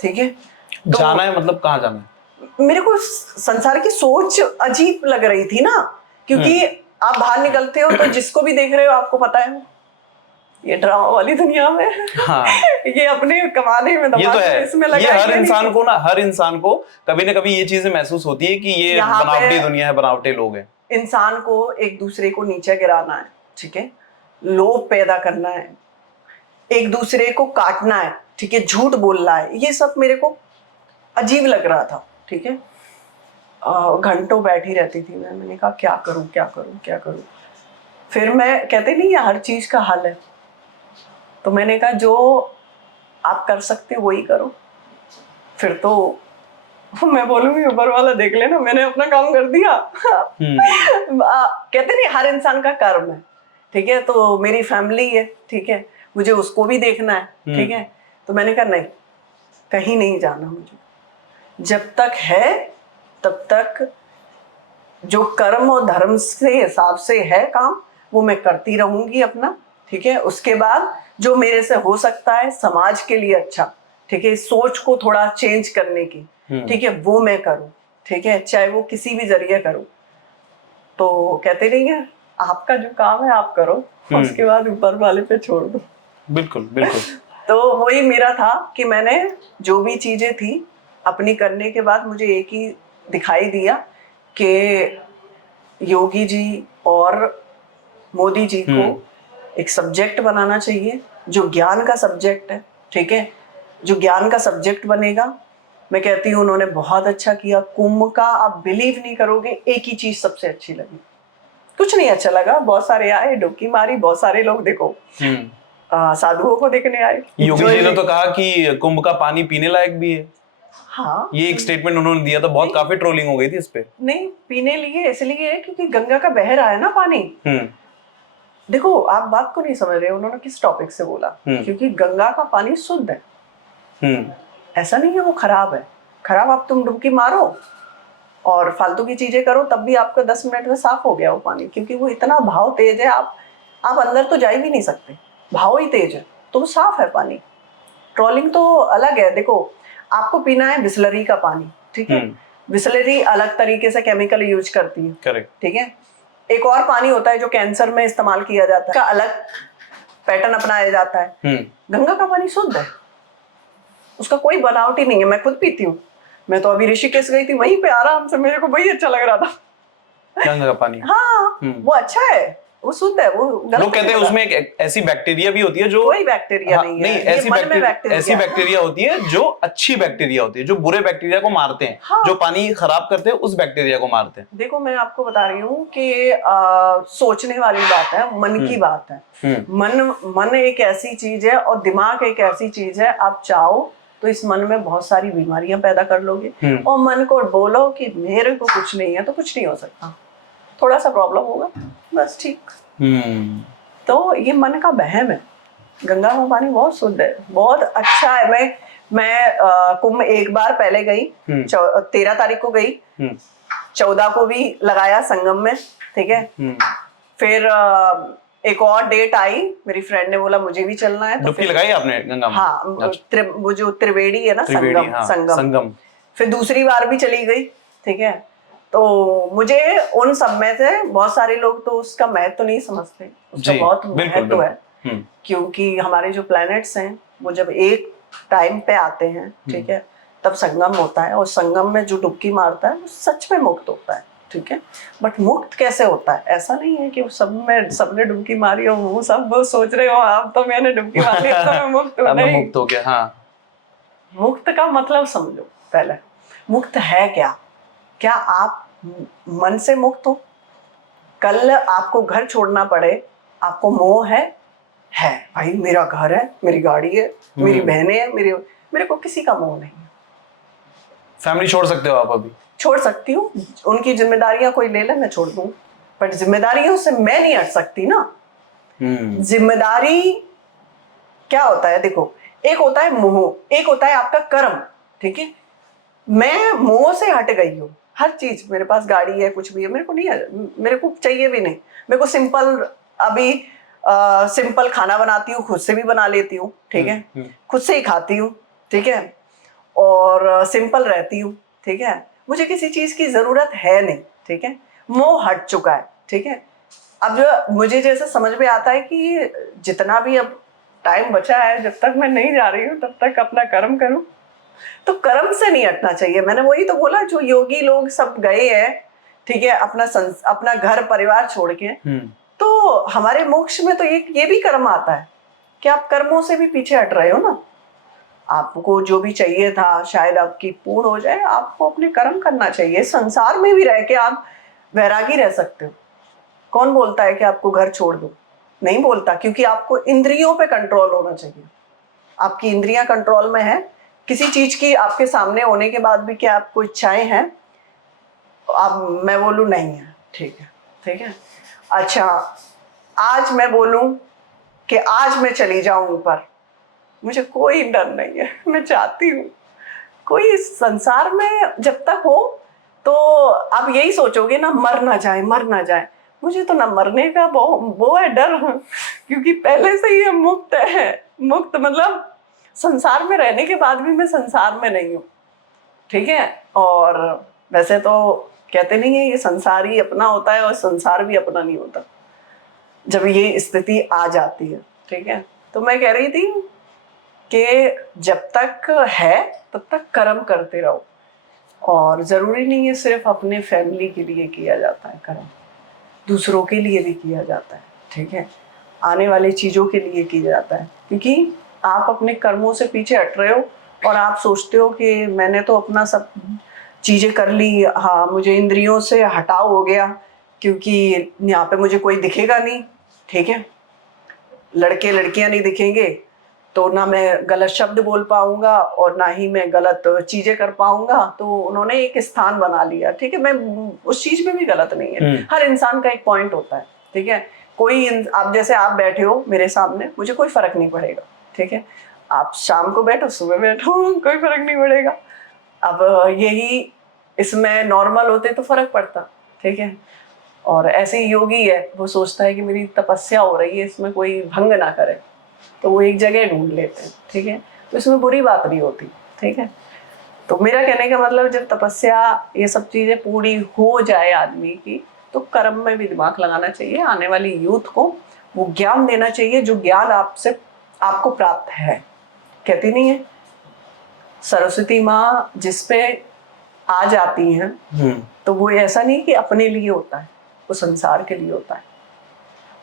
ठीक है। तो जाना है मतलब कहाँ जाना है? मेरे को संसार की सोच अजीब लग रही थी ना, क्योंकि आप बाहर निकलते हो तो जिसको भी देख रहे हो आपको पता है ये ड्रामा वाली दुनिया में, हाँ। ये अपने कमाने में ये तो है, इसमें लगा, ये हर इंसान को कभी ना कभी ये चीजें महसूस होती है कि ये बनावटी दुनिया है, बनावटी लोग हैं। इंसान को एक दूसरे को नीचे गिराना है, ठीक है, लोभ पैदा करना है, एक दूसरे को काटना है, ठीक है, झूठ बोलना है, ये सब मेरे को अजीब लग रहा था, ठीक है। घंटों बैठी रहती थी मैंने कहा क्या करूं क्या करूं क्या करूं। फिर मैं कहते नहीं है हर चीज का हल है, तो मैंने कहा जो आप कर सकते हो वही करो। फिर तो मैं बोलूंगी ऊपर वाला देख लेना, मैंने अपना काम कर दिया। कहते नहीं हर इंसान का कर्म है, ठीक है। तो मेरी फैमिली है, ठीक है, मुझे उसको भी देखना है, ठीक है। तो मैंने कहा नहीं, कहीं नहीं जाना मुझे, जब तक है तब तक जो कर्म और धर्म से हिसाब से है काम वो मैं करती रहूंगी अपना, ठीक है। उसके बाद जो मेरे से हो सकता है समाज के लिए अच्छा, ठीक है, सोच को थोड़ा चेंज करने की, ठीक है, वो मैं करूं, ठीक है, चाहे वो किसी भी जरिए करूं। तो कहते नहीं है आपका जो काम है आप करो, उसके बाद ऊपर वाले पे छोड़ दो। बिल्कुल बिल्कुल। तो वही मेरा था कि मैंने जो भी चीजें थी अपनी करने के बाद मुझे एक ही दिखाई दिया कि योगी जी और मोदी जी को एक सब्जेक्ट बनाना चाहिए जो ज्ञान का सब्जेक्ट है, ठीक है। जो ज्ञान का सब्जेक्ट बनेगा, मैं कहती हूँ उन्होंने बहुत अच्छा किया। कुंभ का आप बिलीव नहीं करोगे, एक ही चीज सबसे अच्छी लगी, कुछ नहीं अच्छा लगा। बहुत सारे आए, डुबकी मारी, बहुत सारे लोग देखो साधुओं को देखने आए। योगी जी ने तो कहा कि कुंभ का पानी पीने लायक भी है। हाँ, ये एक स्टेटमेंट उन्होंने दिया था, बहुत काफी ट्रोलिंग हो गई थी इस पे। नहीं पीने लिए इसलिए क्योंकि गंगा का बह रहा है ना पानी। देखो आप बात को नहीं समझ रहे, उन्होंने किस टॉपिक से बोला, क्योंकि गंगा का पानी शुद्ध है, ऐसा नहीं है वो खराब है। खराब आप तुम डुबकी मारो और फालतू की चीजें करो तब भी आपका 10 मिनट में साफ हो गया वो पानी, क्योंकि वो इतना भाव तेज है, आप अंदर तो जा ही भी नहीं सकते, भाव ही तेज है, तो वो साफ है पानी। ट्रोलिंग तो अलग है। देखो आपको पीना है बिस्लरी का पानी, ठीक है, बिस्लरी अलग तरीके से केमिकल यूज करती है, करेक्ट, ठीक है। एक और पानी होता है जो कैंसर में इस्तेमाल किया जाता है, का अलग पैटर्न अपनाया जाता है। गंगा का पानी शुद्ध है, उसका कोई बनावट ही नहीं है। मैं खुद पीती हूँ, मैं तो अभी ऋषिकेश गई थी, वहीं पे आराम से, मेरे को वही अच्छा लग रहा था गंगा का पानी। हाँ वो अच्छा है, वो शुद्ध है। वो लोग कहते हैं उसमें एक ऐसी बैक्टीरिया भी होती है जो, कोई बैक्टीरिया नहीं है, ऐसी बैक्टीरिया होती है जो अच्छी बैक्टीरिया होती है, जो बुरे बैक्टीरिया को मारते हैं। हाँ। जो पानी खराब करते हैं उस बैक्टीरिया को मारते हैं। देखो मैं आपको बता रही हूँ कि सोचने वाली बात है, मन की बात है। मन एक ऐसी चीज है और दिमाग एक ऐसी चीज है, आप चाहो तो इस मन में बहुत सारी बीमारियां पैदा कर लोगे, और मन को बोलो कि मेरे को कुछ नहीं है तो कुछ नहीं हो सकता, थोड़ा सा प्रॉब्लम होगा बस, ठीक। तो ये मन का वहम है। गंगा का पानी बहुत शुद्ध है, बहुत अच्छा है। मैं कुंभ एक बार पहले गई, 13 तारीख को गई, 14 को भी लगाया संगम में, ठीक है। फिर एक और डेट आई, मेरी फ्रेंड ने बोला मुझे भी चलना है, तो डुबकी लगाई आपने गंगा में? हाँ, वो जो त्रिवेणी है ना, संगम। फिर दूसरी बार भी चली गई, ठीक है। तो मुझे उन सब में से बहुत सारे लोग तो उसका महत्व तो नहीं समझते, उसका बहुत महत्व है, क्योंकि हमारे जो प्लैनेट्स हैं वो जब एक टाइम पे आते हैं, ठीक है, तब संगम होता है, और संगम में जो डुबकी मारता है वो सच में मुक्त होता है, ठीक है। बट मुक्त कैसे होता है? ऐसा नहीं है कि सबने डुबकी मारी हो, वो सब सोच रहे हो आप तो मैंने डुबकी मारी तो मैं मुक्त हूं। नहीं, मुक्त हो गया। हाँ, मुक्त का मतलब समझो पहले, मुक्त है क्या? क्या आप मन से मुक्त हो? कल आपको घर छोड़ना पड़े, आपको मोह है भाई, मेरा घर है, मेरी गाड़ी है, मेरी बहनें हैं, मेरे को किसी का मोह नहीं है। फैमिली छोड़ सकते हो आप? अभी छोड़ सकती हूँ, उनकी जिम्मेदारियां कोई ले ले, मैं छोड़ दूँ, पर जिम्मेदारियों से मैं नहीं हट सकती ना। जिम्मेदारी क्या होता है? देखो, एक होता है मोह, एक होता है आपका कर्म, ठीक है। मैं मोह से हट गई हूँ, हर चीज, मेरे पास गाड़ी है, कुछ भी है, मेरे को नहीं है, मेरे को चाहिए भी नहीं। मेरे को सिंपल, अभी सिंपल खाना बनाती हूँ, खुद से भी बना लेती हूँ, ठीक है, खुद से ही खाती हूँ, ठीक है, और सिंपल रहती हूँ, ठीक है। मुझे किसी चीज की जरूरत है नहीं, ठीक है। मोह हट चुका है, ठीक है। अब जो मुझे जैसा समझ में आता है कि जितना भी अब टाइम बचा है, जब तक मैं नहीं जा रही हूँ तब तक अपना कर्म करूँ, तो कर्म से नहीं हटना चाहिए। मैंने वही तो बोला, जो योगी लोग सब गए हैं, ठीक है, अपना घर परिवार छोड़ के, तो हमारे मोक्ष में तो ये भी कर्म आता है कि आप कर्मों से भी पीछे हट रहे हो ना। आपको जो भी चाहिए था शायद आपकी पूर्ण हो जाए, आपको अपने कर्म करना चाहिए। संसार में भी रह के आप वैरागी रह सकते हो। कौन बोलता है कि आपको घर छोड़ दो? नहीं बोलता, क्योंकि आपको इंद्रियों पे कंट्रोल होना चाहिए। आपकी इंद्रियां कंट्रोल में है, किसी चीज की आपके सामने होने के बाद भी क्या आपको इच्छाएं हैं? मैं बोलूं नहीं है, ठीक है, ठीक है। अच्छा, आज मैं बोलूं कि आज मैं चली जाऊं ऊपर, मुझे कोई डर नहीं है, मैं चाहती हूँ कोई इस संसार में जब तक हो, तो आप यही सोचोगे ना, मर ना जाए, मर ना जाए। मुझे तो ना मरने का वो है डर, क्योंकि पहले से ही हम मुक्त है। मुक्त मतलब संसार में रहने के बाद भी मैं संसार में नहीं हूँ, ठीक है। और वैसे तो कहते नहीं है ये संसार ही अपना होता है और संसार भी अपना नहीं होता जब ये स्थिति आ जाती है, ठीक है। तो मैं कह रही थी कि जब तक है तब तक कर्म करते रहो, और ज़रूरी नहीं है सिर्फ अपने फैमिली के लिए किया जाता है कर्म, दूसरों के लिए भी किया जाता है, ठीक है। आने वाली चीज़ों के लिए किया जाता है, क्योंकि आप अपने कर्मों से पीछे हट रहे हो और आप सोचते हो कि मैंने तो अपना सब चीज़ें कर ली, हाँ मुझे इंद्रियों से हटाव हो गया, क्योंकि यहाँ पे मुझे कोई दिखेगा नहीं, ठीक है। लड़के लड़कियाँ नहीं दिखेंगे तो ना मैं गलत शब्द बोल पाऊंगा और ना ही मैं गलत चीजें कर पाऊंगा। तो उन्होंने एक स्थान बना लिया, ठीक है। मैं उस चीज में भी गलत नहीं है, हर इंसान का एक पॉइंट होता है, ठीक है। आप जैसे आप बैठे हो मेरे सामने, मुझे कोई फर्क नहीं पड़ेगा, ठीक है। आप शाम को बैठो, सुबह बैठो, कोई फर्क नहीं पड़ेगा। अब यही इसमें नॉर्मल होते तो फर्क पड़ता, ठीक है। और ऐसे ही योगी है, वो सोचता है कि मेरी तपस्या हो रही है, इसमें कोई भंग ना करे, तो वो एक जगह ढूंढ लेते हैं, ठीक है। तो इसमें बुरी बात नहीं होती, ठीक है। तो मेरा कहने का मतलब जब तपस्या ये सब चीज़ें पूरी हो जाए आदमी की, तो कर्म में भी दिमाग लगाना चाहिए। आने वाली यूथ को वो ज्ञान देना चाहिए जो ज्ञान आपको प्राप्त है। कहती नहीं है सरस्वती माँ जिस पे आ जाती हैं, तो वो ऐसा नहीं कि अपने लिए होता है, वो संसार के लिए होता है।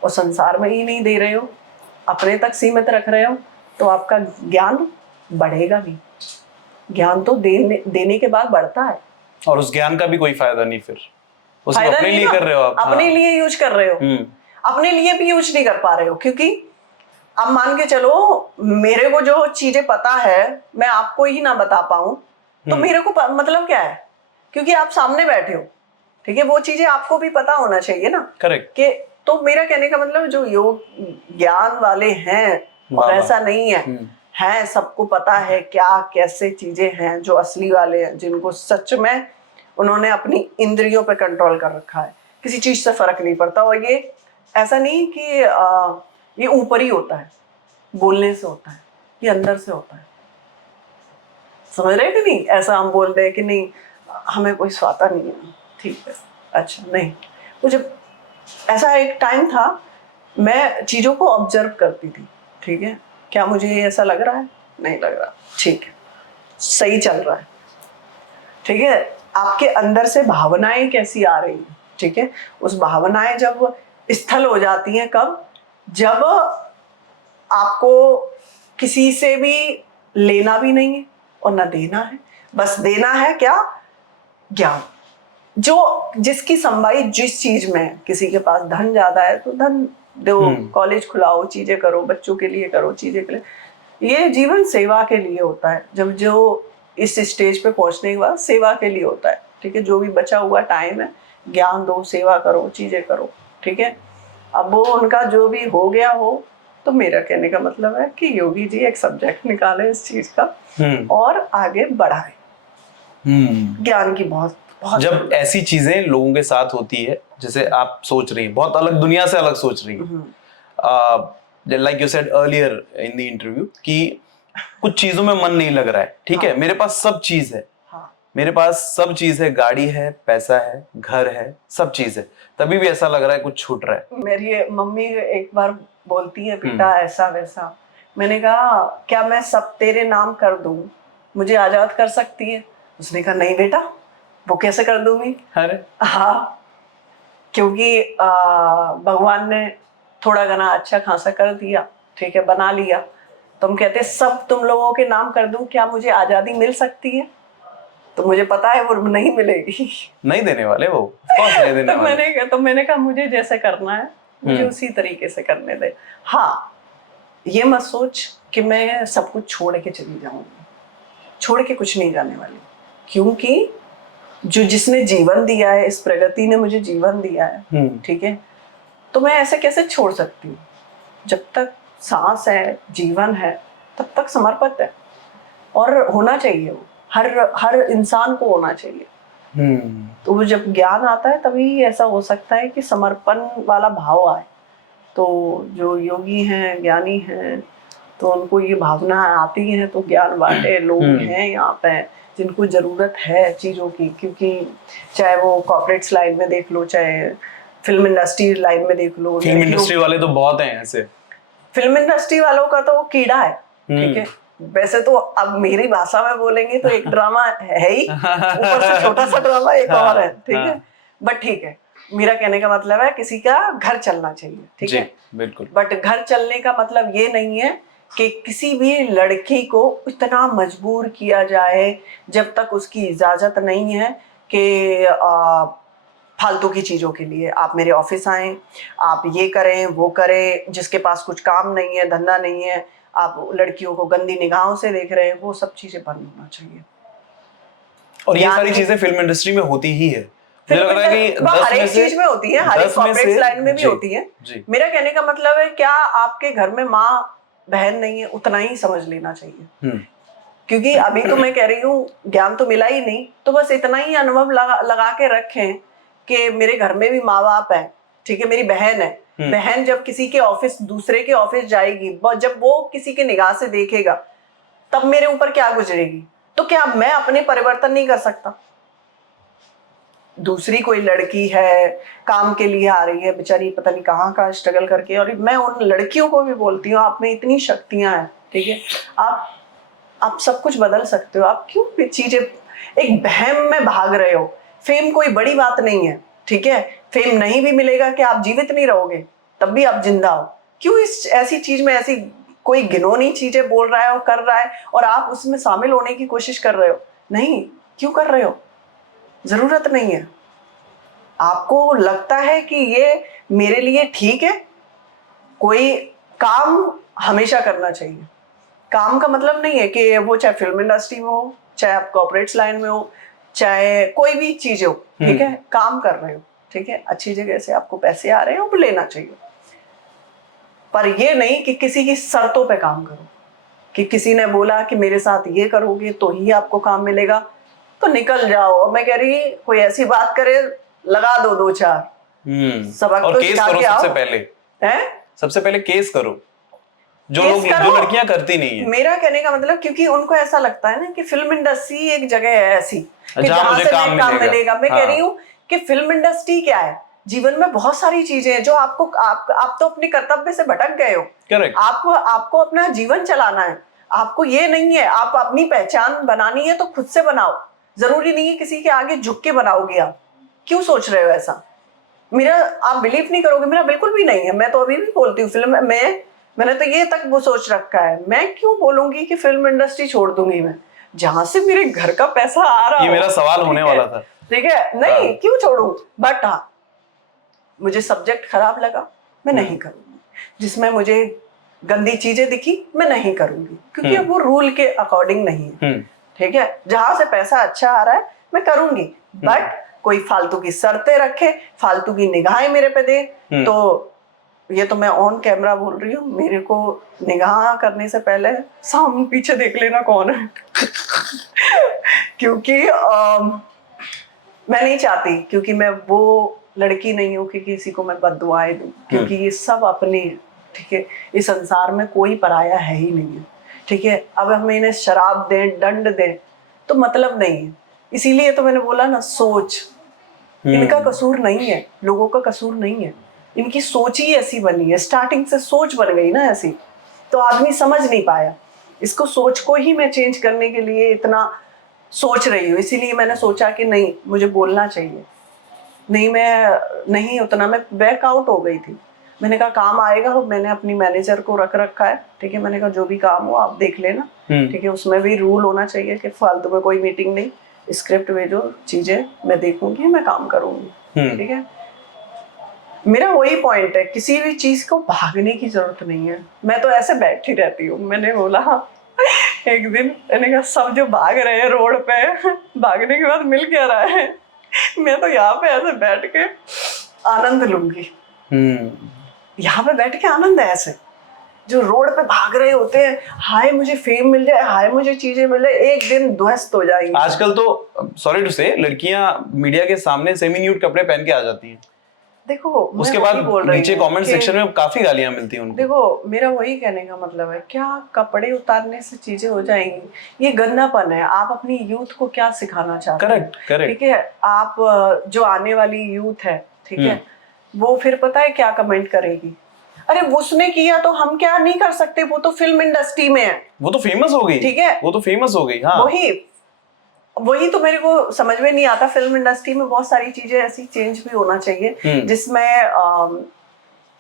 और संसार में ही नहीं दे रहे हो, अपने तक सीमित रख रहे हो, तो आपका ज्ञान बढ़ेगा भी। ज्ञान तो देने के बाद बढ़ता है, और उस ज्ञान का भी कोई फायदा नहीं, फिर उसको फायदा अपने नहीं लिए ना, कर रहे हो आप। अपने हाँ। लिए यूज कर रहे हो, अपने लिए भी यूज नहीं कर पा रहे हो। क्योंकि अब मान के चलो मेरे को जो चीजें पता है मैं आपको ही ना बता पाऊं, तो मेरे को मतलब क्या है, क्योंकि आप सामने बैठे हो, ठीक है। वो चीजें आपको भी पता होना चाहिए ना, करेक्ट। कि तो मेरा कहने का मतलब जो योग ज्ञान वाले हैं, और ऐसा नहीं है सबको पता है क्या कैसे चीजें हैं, जो असली वाले हैं, जिनको सच में उन्होंने अपनी इंद्रियों पे कंट्रोल कर रखा है, किसी चीज से फर्क नहीं पड़ता। और ये ऐसा नहीं कि ये ऊपर ही होता है, बोलने से होता है, ये अंदर से होता है। समझ रहे कि नहीं? ऐसा हम बोलते हैं कि नहीं हमें कोई स्वाता नहीं है, ठीक है, अच्छा नहीं। मुझे ऐसा एक टाइम था, मैं चीज़ों को ऑब्जर्व करती थी, ठीक है। क्या मुझे ऐसा लग रहा है? नहीं लग रहा, ठीक है, सही चल रहा है, ठीक है। आपके अंदर से भावनाएं कैसी आ रही हैं, ठीक है। उस भावनाएं जब स्थल हो जाती हैं, कब? जब आपको किसी से भी लेना भी नहीं है और ना देना है, बस देना है क्या? ज्ञान। जो जिसकी संवाई जिस चीज में है, किसी के पास धन ज्यादा है तो धन दो, कॉलेज खुलाओ, चीजें करो, बच्चों के लिए करो, चीजें के लिए। ये जीवन सेवा के लिए होता है। जब जो इस स्टेज पे पहुंचने के बाद सेवा के लिए होता है, ठीक है। जो भी बचा हुआ टाइम है, ज्ञान दो, सेवा करो, चीजें करो, ठीक है। अब वो उनका जो भी हो गया हो, तो मेरा कहने का मतलब है कि योगी जी एक सब्जेक्ट निकाले इस चीज का और आगे बढ़ाए। ज्ञान की बहुत जब ऐसी चीजें लोगों के साथ होती है, जैसे आप सोच रही हैं, बहुत अलग दुनिया से अलग सोच रही हैं, like you said earlier in the interview कि कुछ चीजों में मन नहीं लग रहा है, ठीक है। मेरे पास सब चीज है, मेरे पास सब चीज है, गाड़ी है, पैसा है, घर है, सब चीज है, तभी भी ऐसा लग रहा है कुछ छूट रहा है। मेरी मम्मी एक बार बोलती है, बेटा ऐसा वैसा। मैंने कहा क्या मैं सब तेरे नाम कर दूं, मुझे आजाद कर सकती है? उसने कहा नहीं बेटा, वो कैसे कर दूंगी? अरे हाँ, क्योंकि भगवान ने थोड़ा घना अच्छा खासा कर दिया, ठीक है, बना लिया। तुम कहते सब तुम लोगों के नाम कर दूं, क्या मुझे आजादी मिल सकती है? तो मुझे पता है वो नहीं मिलेगी, नहीं देने वाले वो, नहीं देने तो वाले। मैंने कहा मुझे जैसे करना है मुझे उसी तरीके से करने दे। हाँ, ये मत सोच कि मैं सब कुछ छोड़ के चली जाऊंगी, छोड़ के कुछ नहीं जाने वाली। क्योंकि जो जिसने जीवन दिया है, इस प्रगति ने मुझे जीवन दिया है, ठीक है। तो मैं ऐसे कैसे छोड़ सकती हूँ? जब तक सांस है, जीवन है, तब तक समर्पित है, और होना चाहिए वो, हर इंसान को होना चाहिए। तो वो जब ज्ञान आता है तभी ऐसा हो सकता है कि समर्पण वाला भाव आए। तो जो योगी हैं, ज्ञानी हैं, तो उनको ये भावना आती है, तो ज्ञान बांटे लोग हैं यहाँ पे जिनको ज़रूरत है चीज़ों की। क्योंकि चाहे वो कॉर्पोरेट्स लाइन में देख लो, चाहे फिल्म इंडस्ट्री लाइन में देख लो, फिल्म इंडस्ट्री वाले तो बहुत हैं ऐसे। फिल्म इंडस्ट्री वालों का तो कीड़ा है, ठीक है। वैसे तो अब मेरी भाषा में बोलेंगे तो एक ड्रामा है ही, ऊपर से छोटा सा ड्रामा एक और है, ठीक है। बट ठीक है, मेरा कहने का मतलब है किसी का घर चलना चाहिए, ठीक है, बिल्कुल। बट घर चलने का मतलब ये नहीं है कि किसी भी लड़की को इतना मजबूर किया जाए जब तक उसकी इजाजत नहीं है कि फालतू की चीज़ों के लिए आप मेरे ऑफिस आएँ, आप ये करें वो करें, जिसके पास कुछ काम नहीं है, धंधा नहीं है, आप लड़कियों को गंदी निगाहों से देख रहे हैं, वो सब चीज़ें बंद होना चाहिए। और ये सारी चीजें फिल्म इंडस्ट्री में होती ही है। मुझे लग रहा है कि हर एक चीज में होती है, हर एक कॉर्पोरेट लाइन में भी होती है। मेरा कहने का मतलब है, क्या आपके घर में माँ बहन नहीं है, उतना ही समझ लेना चाहिए। क्योंकि अभी तो मैं कह रही हूँ ज्ञान तो मिला ही नहीं, तो बस इतना ही अनुभव लगा के रखें कि मेरे घर में भी माँ बाप है, ठीक है, मेरी बहन है, बहन जब किसी के ऑफिस, दूसरे के ऑफिस जाएगी, जब वो किसी के निगाह से देखेगा, तब मेरे ऊपर क्या गुजरेगी? तो क्या मैं अपने परिवर्तन नहीं कर सकता? दूसरी कोई लड़की है, काम के लिए आ रही है, बेचारी पता नहीं कहाँ का स्ट्रगल करके, और मैं उन लड़कियों को भी बोलती हूँ, आप में इतनी शक्तियां हैं, ठीक है, आप सब कुछ बदल सकते हो। आप क्यों चीजें एक बहम में भाग रहे हो? फेम कोई बड़ी बात नहीं है, ठीक है, फेम नहीं भी मिलेगा कि आप जीवित नहीं रहोगे, तब भी आप जिंदा हो। क्यों इस ऐसी चीज में ऐसी कोई घिनौनी चीजें बोल रहा है और कर रहा है, और आप उसमें शामिल होने की कोशिश कर रहे हो? नहीं, क्यों कर रहे हो? जरूरत नहीं है। आपको लगता है कि ये मेरे लिए ठीक है, कोई काम हमेशा करना चाहिए। काम का मतलब नहीं है कि वो चाहे फिल्म इंडस्ट्री में हो, चाहे आप कॉर्पोरेट्स लाइन में हो, चाहे कोई भी चीज हो, ठीक है, काम कर रहे हो, ठीक है, अच्छी जगह से आपको पैसे आ रहे हैं, वो लेना चाहिए। पर ये नहीं कि किसी की शर्तों पे काम करो, कि किसी ने बोला कि मेरे साथ ये करोगे तो ही आपको काम मिलेगा, तो निकल जाओ। मैं कह रही, कोई ऐसी बात करे, लगा दो 2-4 सबक, और तो केस करो सबसे पहले केस करो, जो लड़कियां करती नहीं है। मेरा कहने का मतलब, क्योंकि उनको ऐसा लगता है ना कि फिल्म इंडस्ट्री एक जगह है ऐसी कि जहां से काम मिलेगा। मैं कह रही हूँ कि फिल्म इंडस्ट्री क्या है, जीवन में बहुत सारी चीजें हैं जो आप तो अपने कर्तव्य से भटक गए हो। करेक्ट। आपको अपना जीवन चलाना है, आपको ये नहीं है, आप अपनी पहचान बनानी है तो खुद से बनाओ, जरूरी नहीं है किसी के आगे झुक के बनाओगे। आप क्यों सोच रहे हो ऐसा? मेरा, आप बिलीव नहीं करोगे, मेरा बिल्कुल भी नहीं है। मैं तो अभी भी बोलती हूँ फिल्म में, मैंने तो ये तक वो सोच रखा है, मैं क्यों बोलूंगी कि फिल्म इंडस्ट्री छोड़ दूंगी मैं, जहां से मेरे घर का पैसा आ रहा है। ये मेरा सवाल होने वाला था, ठीक है, नहीं क्यों छोड़ू, बट हाँ, मुझे सब्जेक्ट खराब लगा, मैं नहीं करूंगी। जिसमें मुझे गंदी चीजें दिखी, मैं नहीं करूंगी, क्योंकि अब वो रूल के अकॉर्डिंग नहीं है, ठीक है। जहां से पैसा अच्छा आ रहा है मैं करूंगी, बट कोई फालतू की शर्तें रखे, फालतू की निगाहें मेरे पे दे, तो ये तो मैं ऑन कैमरा बोल रही हूँ, मेरे को निगाह करने से पहले सामने पीछे देख लेना कौन है। क्योंकि मैं नहीं चाहती, क्योंकि मैं वो लड़की नहीं हूँ कि किसी को मैं बद्दुआएं दूँ, क्योंकि ये सब अपने, ठीक है, इस संसार में कोई पराया है ही नहीं है, ठीक है। अब हम इन्हें शराब दें, दंड दें, तो मतलब नहीं है। इसीलिए तो मैंने बोला ना, सोच, इनका कसूर नहीं है, लोगों का कसूर नहीं है, इनकी सोच ही ऐसी बनी है, स्टार्टिंग से सोच बन गई ना ऐसी, तो आदमी समझ नहीं पाया। इसको, सोच को ही मैं चेंज करने के लिए इतना सोच रही हूँ। इसीलिए मैंने सोचा कि नहीं, मुझे बोलना चाहिए। नहीं, मैं नहीं, उतना मैं बैकआउट हो गई थी। मैंने कहा काम आएगा, मैंने अपनी मैनेजर को रख रखा है, ठीक है, मैंने कहा जो भी काम हो आप देख लेना, ठीक है। उसमें भी रूल होना चाहिए कि फालतू में कोई मीटिंग नहीं, स्क्रिप्ट भेजो, चीजें मैं देखूंगी, मैं काम करूंगी, ठीक है। मेरा वही पॉइंट है, किसी भी चीज को भागने की जरूरत नहीं है। मैं तो ऐसे बैठी रहती हूँ। मैंने बोला एक दिन, मैंने कहा सब जो भाग रहे हैं रोड पे, भागने के बाद मिल क्या रहा है, मैं तो यहाँ पे ऐसे बैठ के आनंद लूंगी, यहाँ पे बैठ के आनंद है ऐसे, जो रोड पे भाग रहे होते हैं, हाय मुझे फेम मिल जाए, हाय मुझे चीजें मिल जाए, एक दिन ध्वस्त हो जाएंगे। आजकल तो सॉरी टू से लड़कियां मीडिया के सामने सेमी न्यूड कपड़े पहन के आ जाती हैं। देखो उसके मैं बाद वही बोल रही नीचे हूँ कमेंट कि सेक्शन में काफी गालियां मिलती हैं उनको। देखो मेरा वही कहने का मतलब है, क्या कपड़े उतारने से चीजें हो जाएंगी? ये गंदापन है। आप अपनी यूथ को क्या सिखाना चाहते हैं? Correct correct. ठीक है, आप जो आने वाली यूथ है, ठीक है, वो फिर पता है क्या कमेंट करेगी? अरे उसने किया तो हम क्या नहीं कर सकते, वो तो फिल्म इंडस्ट्री में है, वो तो फेमस हो गई। ठीक है, वो तो फेमस हो गई। हाँ वही तो मेरे को समझ में नहीं आता। फिल्म इंडस्ट्री में बहुत सारी चीजें ऐसी चेंज भी होना चाहिए जिसमें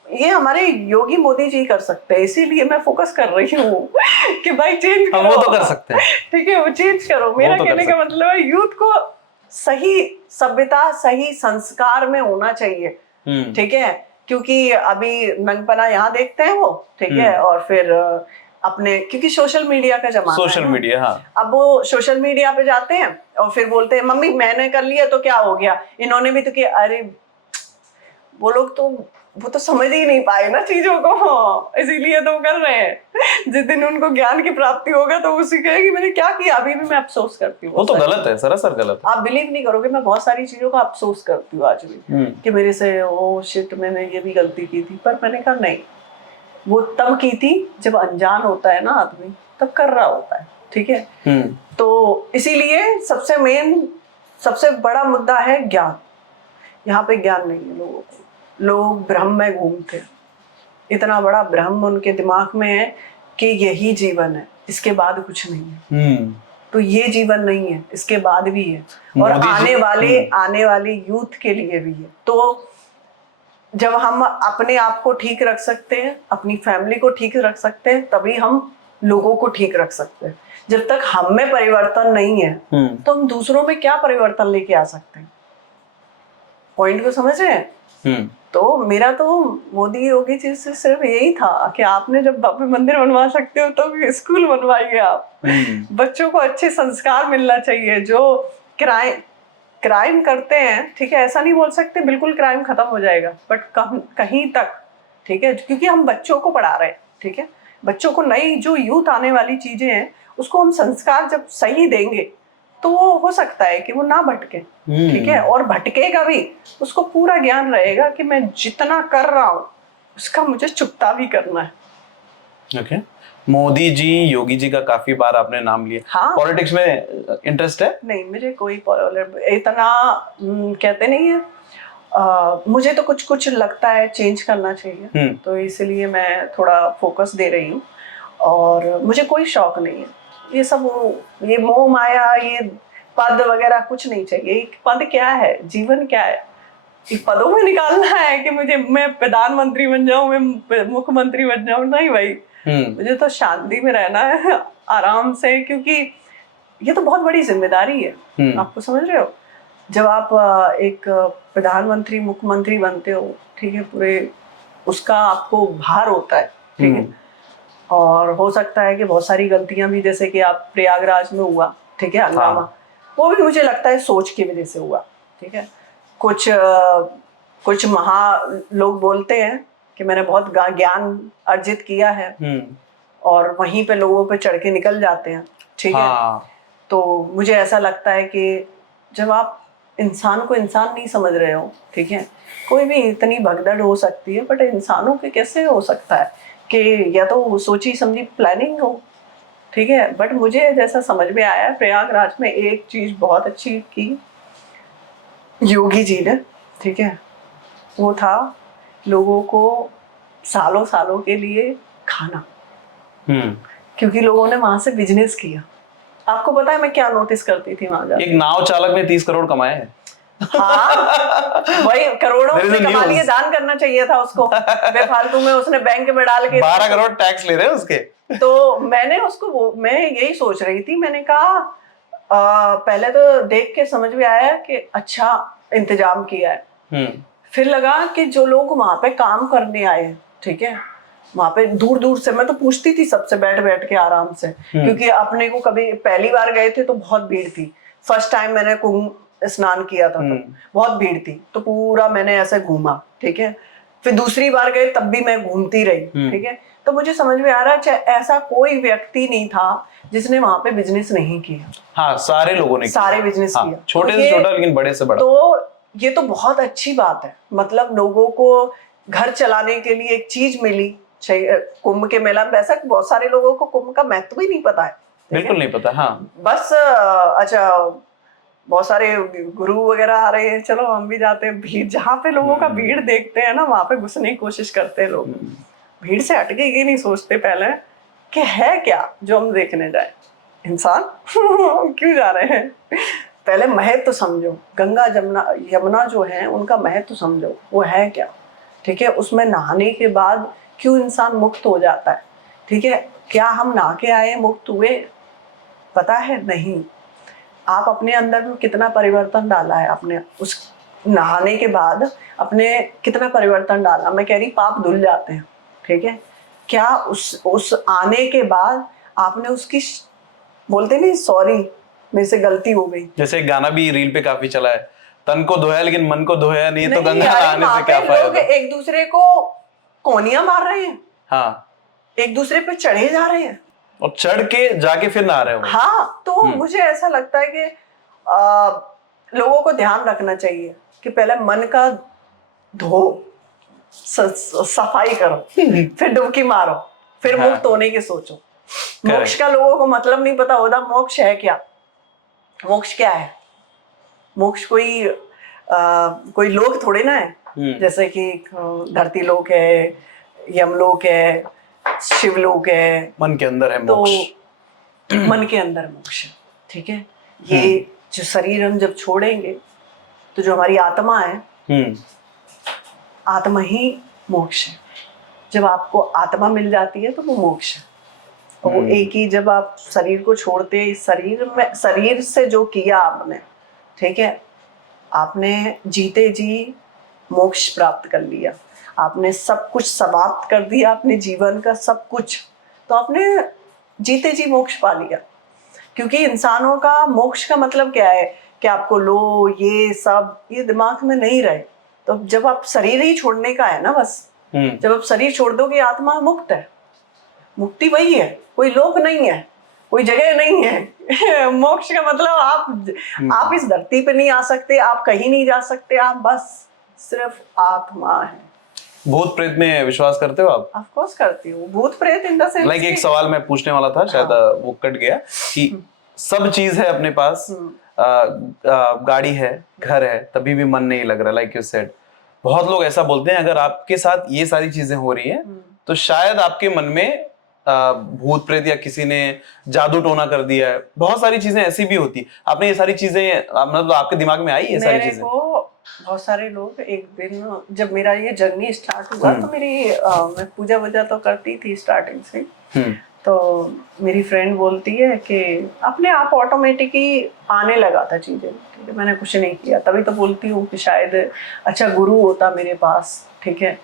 ये हमारे योगी मोदी जी कर सकते हैं, इसीलिए मैं फोकस कर रही हूँ कि भाई चेंज करो। वो तो कर सकते हैं। ठीक है, वो चेंज करो। मेरा तो कहने का मतलब है यूथ को सही सभ्यता, सही संस्कार में होना चाहिए, ठीक है, क्योंकि अभी नंगपना यहाँ देखते हैं वो, ठीक है, और फिर अपने, क्योंकि सोशल मीडिया का जमाना है, सोशल मीडिया, हाँ। अब वो सोशल मीडिया पे जाते हैं और फिर बोलते हैं मम्मी मैंने कर लिया तो क्या हो गया, इन्होंने भी तो किया। अरे वो लोग तो वो तो समझ ही नहीं पाए ना चीजों को, इसीलिए तो कर रहे हैं। जिस दिन उनको ज्ञान की प्राप्ति होगा तो उसी कहेगी मैंने क्या किया। अभी भी मैं अफसोस करती हूँ। वो तो गलत है, सरासर गलत है। आप बिलीव नहीं करोगे, मैं बहुत सारी चीजों का अफसोस करती हूँ आज भी कि मेरे से ओ शिट मैंने ये भी गलती की थी, पर मैंने कहा नहीं, वो तब की थी जब अनजान होता है ना आदमी, तब कर रहा होता है, ठीक है। तो इसीलिए सबसे मेन, सबसे बड़ा मुद्दा है ज्ञान। यहाँ पे ज्ञान नहीं है लोगों को, लोग भ्रम में घूमते हैं। इतना बड़ा भ्रम उनके दिमाग में है कि यही जीवन है, इसके बाद कुछ नहीं है। तो ये जीवन नहीं है, इसके बाद भी है, और आने वाले यूथ के लिए भी है। तो जब हम अपने आप को ठीक रख सकते हैं, अपनी फैमिली को ठीक रख सकते हैं, तभी हम लोगों को ठीक रख सकते हैं। जब तक हम में परिवर्तन नहीं है तो हम दूसरों में क्या परिवर्तन लेके आ सकते हैं? पॉइंट को समझ रहे हैं? तो मेरा तो मोदी योगी जी से सिर्फ यही था कि आपने जब भव्य मंदिर बनवा सकते हो तो स्कूल बनवाइए आप। बच्चों को अच्छे संस्कार मिलना चाहिए। जो क्राइम करते हैं, ठीक है, ऐसा नहीं बोल सकते बिल्कुल क्राइम खत्म हो जाएगा, बट कहीं तक, ठीक है, क्योंकि हम बच्चों को पढ़ा रहे हैं, ठीक है, बच्चों को नई जो यूथ आने वाली चीजें हैं उसको हम संस्कार जब सही देंगे तो वो हो सकता है कि वो ना भटके, ठीक है, और भटकेगा भी, उसको पूरा ज्ञान रहेगा कि मैं जितना कर रहा हूँ उसका मुझे चुकता भी करना है। ओके। मोदी जी, योगी जी का काफी बार आपने नाम लिया। हाँ। पॉलिटिक्स में इंटरेस्ट है? नहीं, मुझे कोई इतना कहते नहीं है, मुझे तो कुछ कुछ लगता है चेंज करना चाहिए, तो इसलिए मैं थोड़ा फोकस दे रही हूँ, और मुझे कोई शौक नहीं है ये सब, ये मोह माया, ये पद वगैरह कुछ नहीं चाहिए। पद क्या है, जीवन क्या है, पदों में निकालना है कि मैं प्रधानमंत्री बन जाऊं, मैं मुख्यमंत्री बन जाऊं? नहीं भाई, मुझे तो शांति में रहना है, आराम से, क्योंकि ये तो बहुत बड़ी जिम्मेदारी है। आपको समझ रहे हो, जब आप एक प्रधानमंत्री मुख्यमंत्री बनते हो, ठीक है, पूरे उसका आपको भार होता है, ठीक है, और हो सकता है कि बहुत सारी गलतियां भी, जैसे कि आप प्रयागराज में हुआ, ठीक है, हंगामा, वो भी मुझे लगता है सोच की वजह से हुआ, ठीक है। कुछ लोग बोलते हैं कि मैंने बहुत ज्ञान अर्जित किया है, और वहीं पे लोगों पे चढ़ के निकल जाते हैं, ठीक है। तो मुझे ऐसा लगता है कि जब आप इंसान को इंसान नहीं समझ रहे हो, ठीक है, कोई भी इतनी भगदड़ हो सकती है, बट इंसानों के कैसे हो सकता है कि या तो सोची समझी प्लानिंग हो, ठीक है। बट मुझे जैसा समझ में आया, प्रयागराज में एक चीज बहुत अच्छी की योगी जी ने, ठीक है, वो था लोगों को सालों सालों के लिए खाना, क्योंकि लोगों ने वहां से बिजनेस किया। आपको पता है मैं क्या नोटिस करती थी वहां जाकर? एक नाव चालक ने 30 करोड़ कमाए हैं। हाँ, वही करोड़ों उसने कमा लिए, दान करना चाहिए था उसको, बेफालतू में उसने बैंक में डाल के 12 करोड़ टैक्स ले रहे हैं उसके। तो मैं यही सोच रही थी, मैंने कहा पहले तो देख के समझ में आया कि अच्छा इंतजाम किया है, फिर लगा कि जो लोग वहां पे काम करने आए, ठीक है, वहां पे दूर दूर से, मैं तो पूछती थी सबसे बैठ बैठ के आराम से, क्योंकि अपने को कभी पहली बार गए थे तो बहुत भीड़ थी। फर्स्ट टाइम मैंने कुंभ स्नान किया था तो बहुत भीड़ थी, तो पूरा मैंने ऐसे घूमा, ठीक है, फिर दूसरी बार गए तब भी मैं घूमती रही, ठीक है। तो मुझे समझ में आ रहा है ऐसा कोई व्यक्ति नहीं था जिसने वहां पे बिजनेस नहीं किया। हाँ, सारे लोगों ने सारे बिजनेस हाँ, किया, छोटे तो से छोटा लेकिन बड़े से बड़ा। तो ये तो बहुत अच्छी बात है, मतलब लोगों को घर चलाने के लिए एक चीज मिली। कुंभ के मेला में वैसा बहुत सारे लोगों को कुंभ का महत्व भी नहीं पता है, बिल्कुल नहीं पता। हाँ, बस अच्छा बहुत सारे गुरु वगैरह आ रहे हैं, चलो हम भी जाते हैं। भीड़, जहाँ पे लोगों का भीड़ देखते हैं ना, वहां पे घुसने की कोशिश करते हैं लोग। भीड़ से हटके ये नहीं सोचते पहले कि है क्या जो हम देखने जाए, इंसान क्यों जा रहे हैं। पहले महत्व तो समझो, गंगा जमुना यमुना जो है उनका महत्व तो समझो, वो है क्या, ठीक है। उसमें नहाने के बाद क्यों इंसान मुक्त हो जाता है, ठीक है। क्या हम नहा के आए मुक्त हुए, पता है नहीं। आप अपने अंदर में कितना परिवर्तन डाला है आपने उस नहाने के बाद, अपने कितना परिवर्तन डाला। मैं कह रही पाप धुल जाते हैं, ठीक है। क्या उस आने के बाद आपने उसकी बोलते नहीं सॉरी मेरे से गलती हो गई। जैसे गाना भी रील पे काफी चला है, तन को धोया लेकिन मन को धोया नहीं, तो गंगा यार, नहाने से क्या लोग फायदा। एक दूसरे को कोनियां मार रहे हैं, हाँ, एक दूसरे पे चढ़े जा रहे हैं और चढ़ के जाके फिर नहा रहे हो। हाँ, तो मुझे ऐसा लगता है कि लोगों को ध्यान रखना चाहिए कि पहले मन का धो, सफाई करो, फिर डुबकी मारो, फिर मुक्त होने की सोचो। मोक्ष का लोगों को मतलब नहीं पता होता मोक्ष है क्या। मोक्ष क्या है? मोक्ष कोई लोक थोड़े ना है, जैसे कि धरती लोक है, यमलोक है, शिवलोक है। मन के अंदर है मोक्ष। तो मन के अंदर मोक्ष है, ठीक है। ये जो शरीर हम जब छोड़ेंगे तो जो हमारी आत्मा है, आत्मा ही मोक्ष है। जब आपको आत्मा मिल जाती है तो वो मोक्ष है। और वो एक ही, जब आप शरीर को छोड़ते, शरीर से जो किया आपने, ठीक है, आपने जीते जी मोक्ष प्राप्त कर लिया। आपने सब कुछ समाप्त कर दिया, अपने जीवन का सब कुछ, तो आपने जीते जी मोक्ष पा लिया। क्योंकि इंसानों का मोक्ष का मतलब क्या है कि आपको लो ये सब, ये दिमाग में नहीं रहे। तो जब आप शरीर ही छोड़ने का है ना, बस जब आप शरीर छोड़ दोगे, आत्मा मुक्त है। मुक्ति वही है, कोई लोक नहीं है, कोई जगह नहीं है। मोक्ष का मतलब आप इस धरती पे नहीं आ सकते, आप कहीं नहीं जा सकते, आप बस सिर्फ आत्मा है। भूत प्रेत में विश्वास करते हो आप? ऑफ कोर्स करती हूँ। भूत प्रेत इन द सेंस, लाइक एक सवाल मैं पूछने वाला था, शायद वो कट गया, कि सब चीज है अपने पास, गाड़ी है, घर है, तभी भी मन नहीं लग रहा, लाइक यू सेड। बहुत लोग ऐसा बोलते हैं अगर आपके साथ ये सारी चीजें हो रही हैं तो शायद आपके मन में भूत प्रेत या किसी ने जादू टोना कर दिया है। बहुत सारी चीजें ऐसी भी होती। आपने ये सारी चीजें मतलब आपके दिमाग में आई ये सारी चीजें? बहुत सारे लोग, एक दिन जब मेरा ये जर्नी स्टार्ट हुआ तो मैं पूजा वूजा तो करती थी स्टार्टिंग से। तो मेरी फ्रेंड बोलती है कि अपने आप ऑटोमेटिक ही आने लगा था चीजें, ठीक है, मैंने कुछ नहीं किया। तभी तो बोलती हूँ कि शायद अच्छा गुरु होता मेरे पास, ठीक है।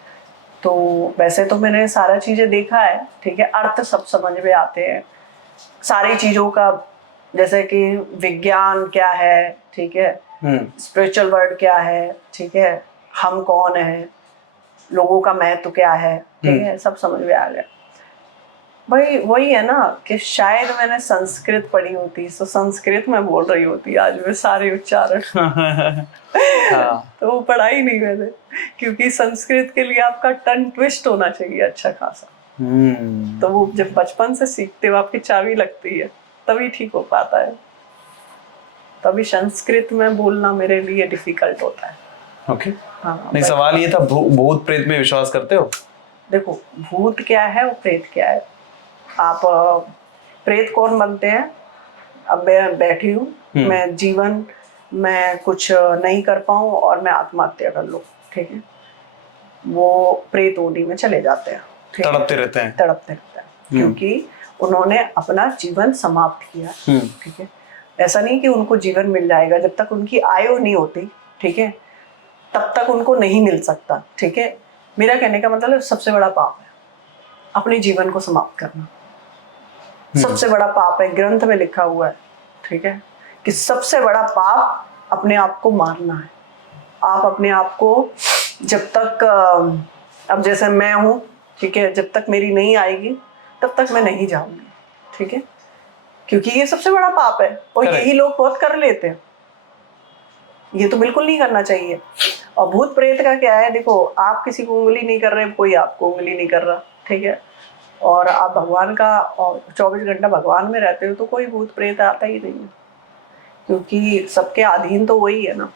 तो वैसे तो मैंने सारा चीजें देखा है, ठीक है, अर्थ सब समझ में आते हैं सारी चीजों का, जैसे कि विज्ञान क्या है, ठीक है, स्पिरिचुअल वर्ल्ड क्या है, ठीक है, हम कौन है, लोगों का महत्व क्या है, ठीक है, सब समझ में आ गया। भाई वही है ना कि शायद मैंने संस्कृत पढ़ी होती तो संस्कृत में बोल रही होती आज मैं सारे उच्चारण। तो वो पढ़ा ही नहीं मैंने, क्योंकि संस्कृत के लिए आपका टंग ट्विस्ट होना चाहिए अच्छा खासा। तो वो जब बचपन से सीखते हो, आपकी चाबी लगती है, तभी ठीक हो पाता है। तभी संस्कृत में बोलना मेरे लिए डिफिकल्ट होता है। ओके। नहीं, सवाल ये था, भूत प्रेत में विश्वास करते हो? देखो, भूत क्या है और प्रेत क्या है। आप प्रेत कौन बनते हैं? अब मैं बैठी हूँ, मैं जीवन में कुछ नहीं कर पाऊँ और मैं आत्महत्या कर लूँ, ठीक है, वो प्रेत ओडी में चले जाते हैं, तड़पते रहते हैं, क्योंकि उन्होंने अपना जीवन समाप्त किया, ठीक है। ऐसा नहीं कि उनको जीवन मिल जाएगा, जब तक उनकी आयु नहीं होती, ठीक है, तब तक उनको नहीं मिल सकता, ठीक है। मेरा कहने का मतलब सबसे बड़ा पाप है अपने जीवन को समाप्त करना। सबसे बड़ा पाप है, ग्रंथ में लिखा हुआ है, ठीक है, कि सबसे बड़ा पाप अपने आप को मारना है। आप अपने आप को जब तक अब जैसे मैं हूँ, ठीक है, जब तक मेरी नहीं आएगी तब तक मैं नहीं जाऊंगी, ठीक है, क्योंकि ये सबसे बड़ा पाप है और Correct. यही लोग बहुत कर लेते हैं। ये तो बिल्कुल नहीं करना चाहिए। और भूत प्रेत का क्या है, देखो आप किसी को उंगली नहीं कर रहे, कोई आपको उंगली नहीं कर रहा, ठीक है, और आप भगवान का 24 घंटा भगवान में रहते हो तो कोई भूत प्रेत आता ही नहीं है, क्योंकि सबके अधीन तो वही है ना।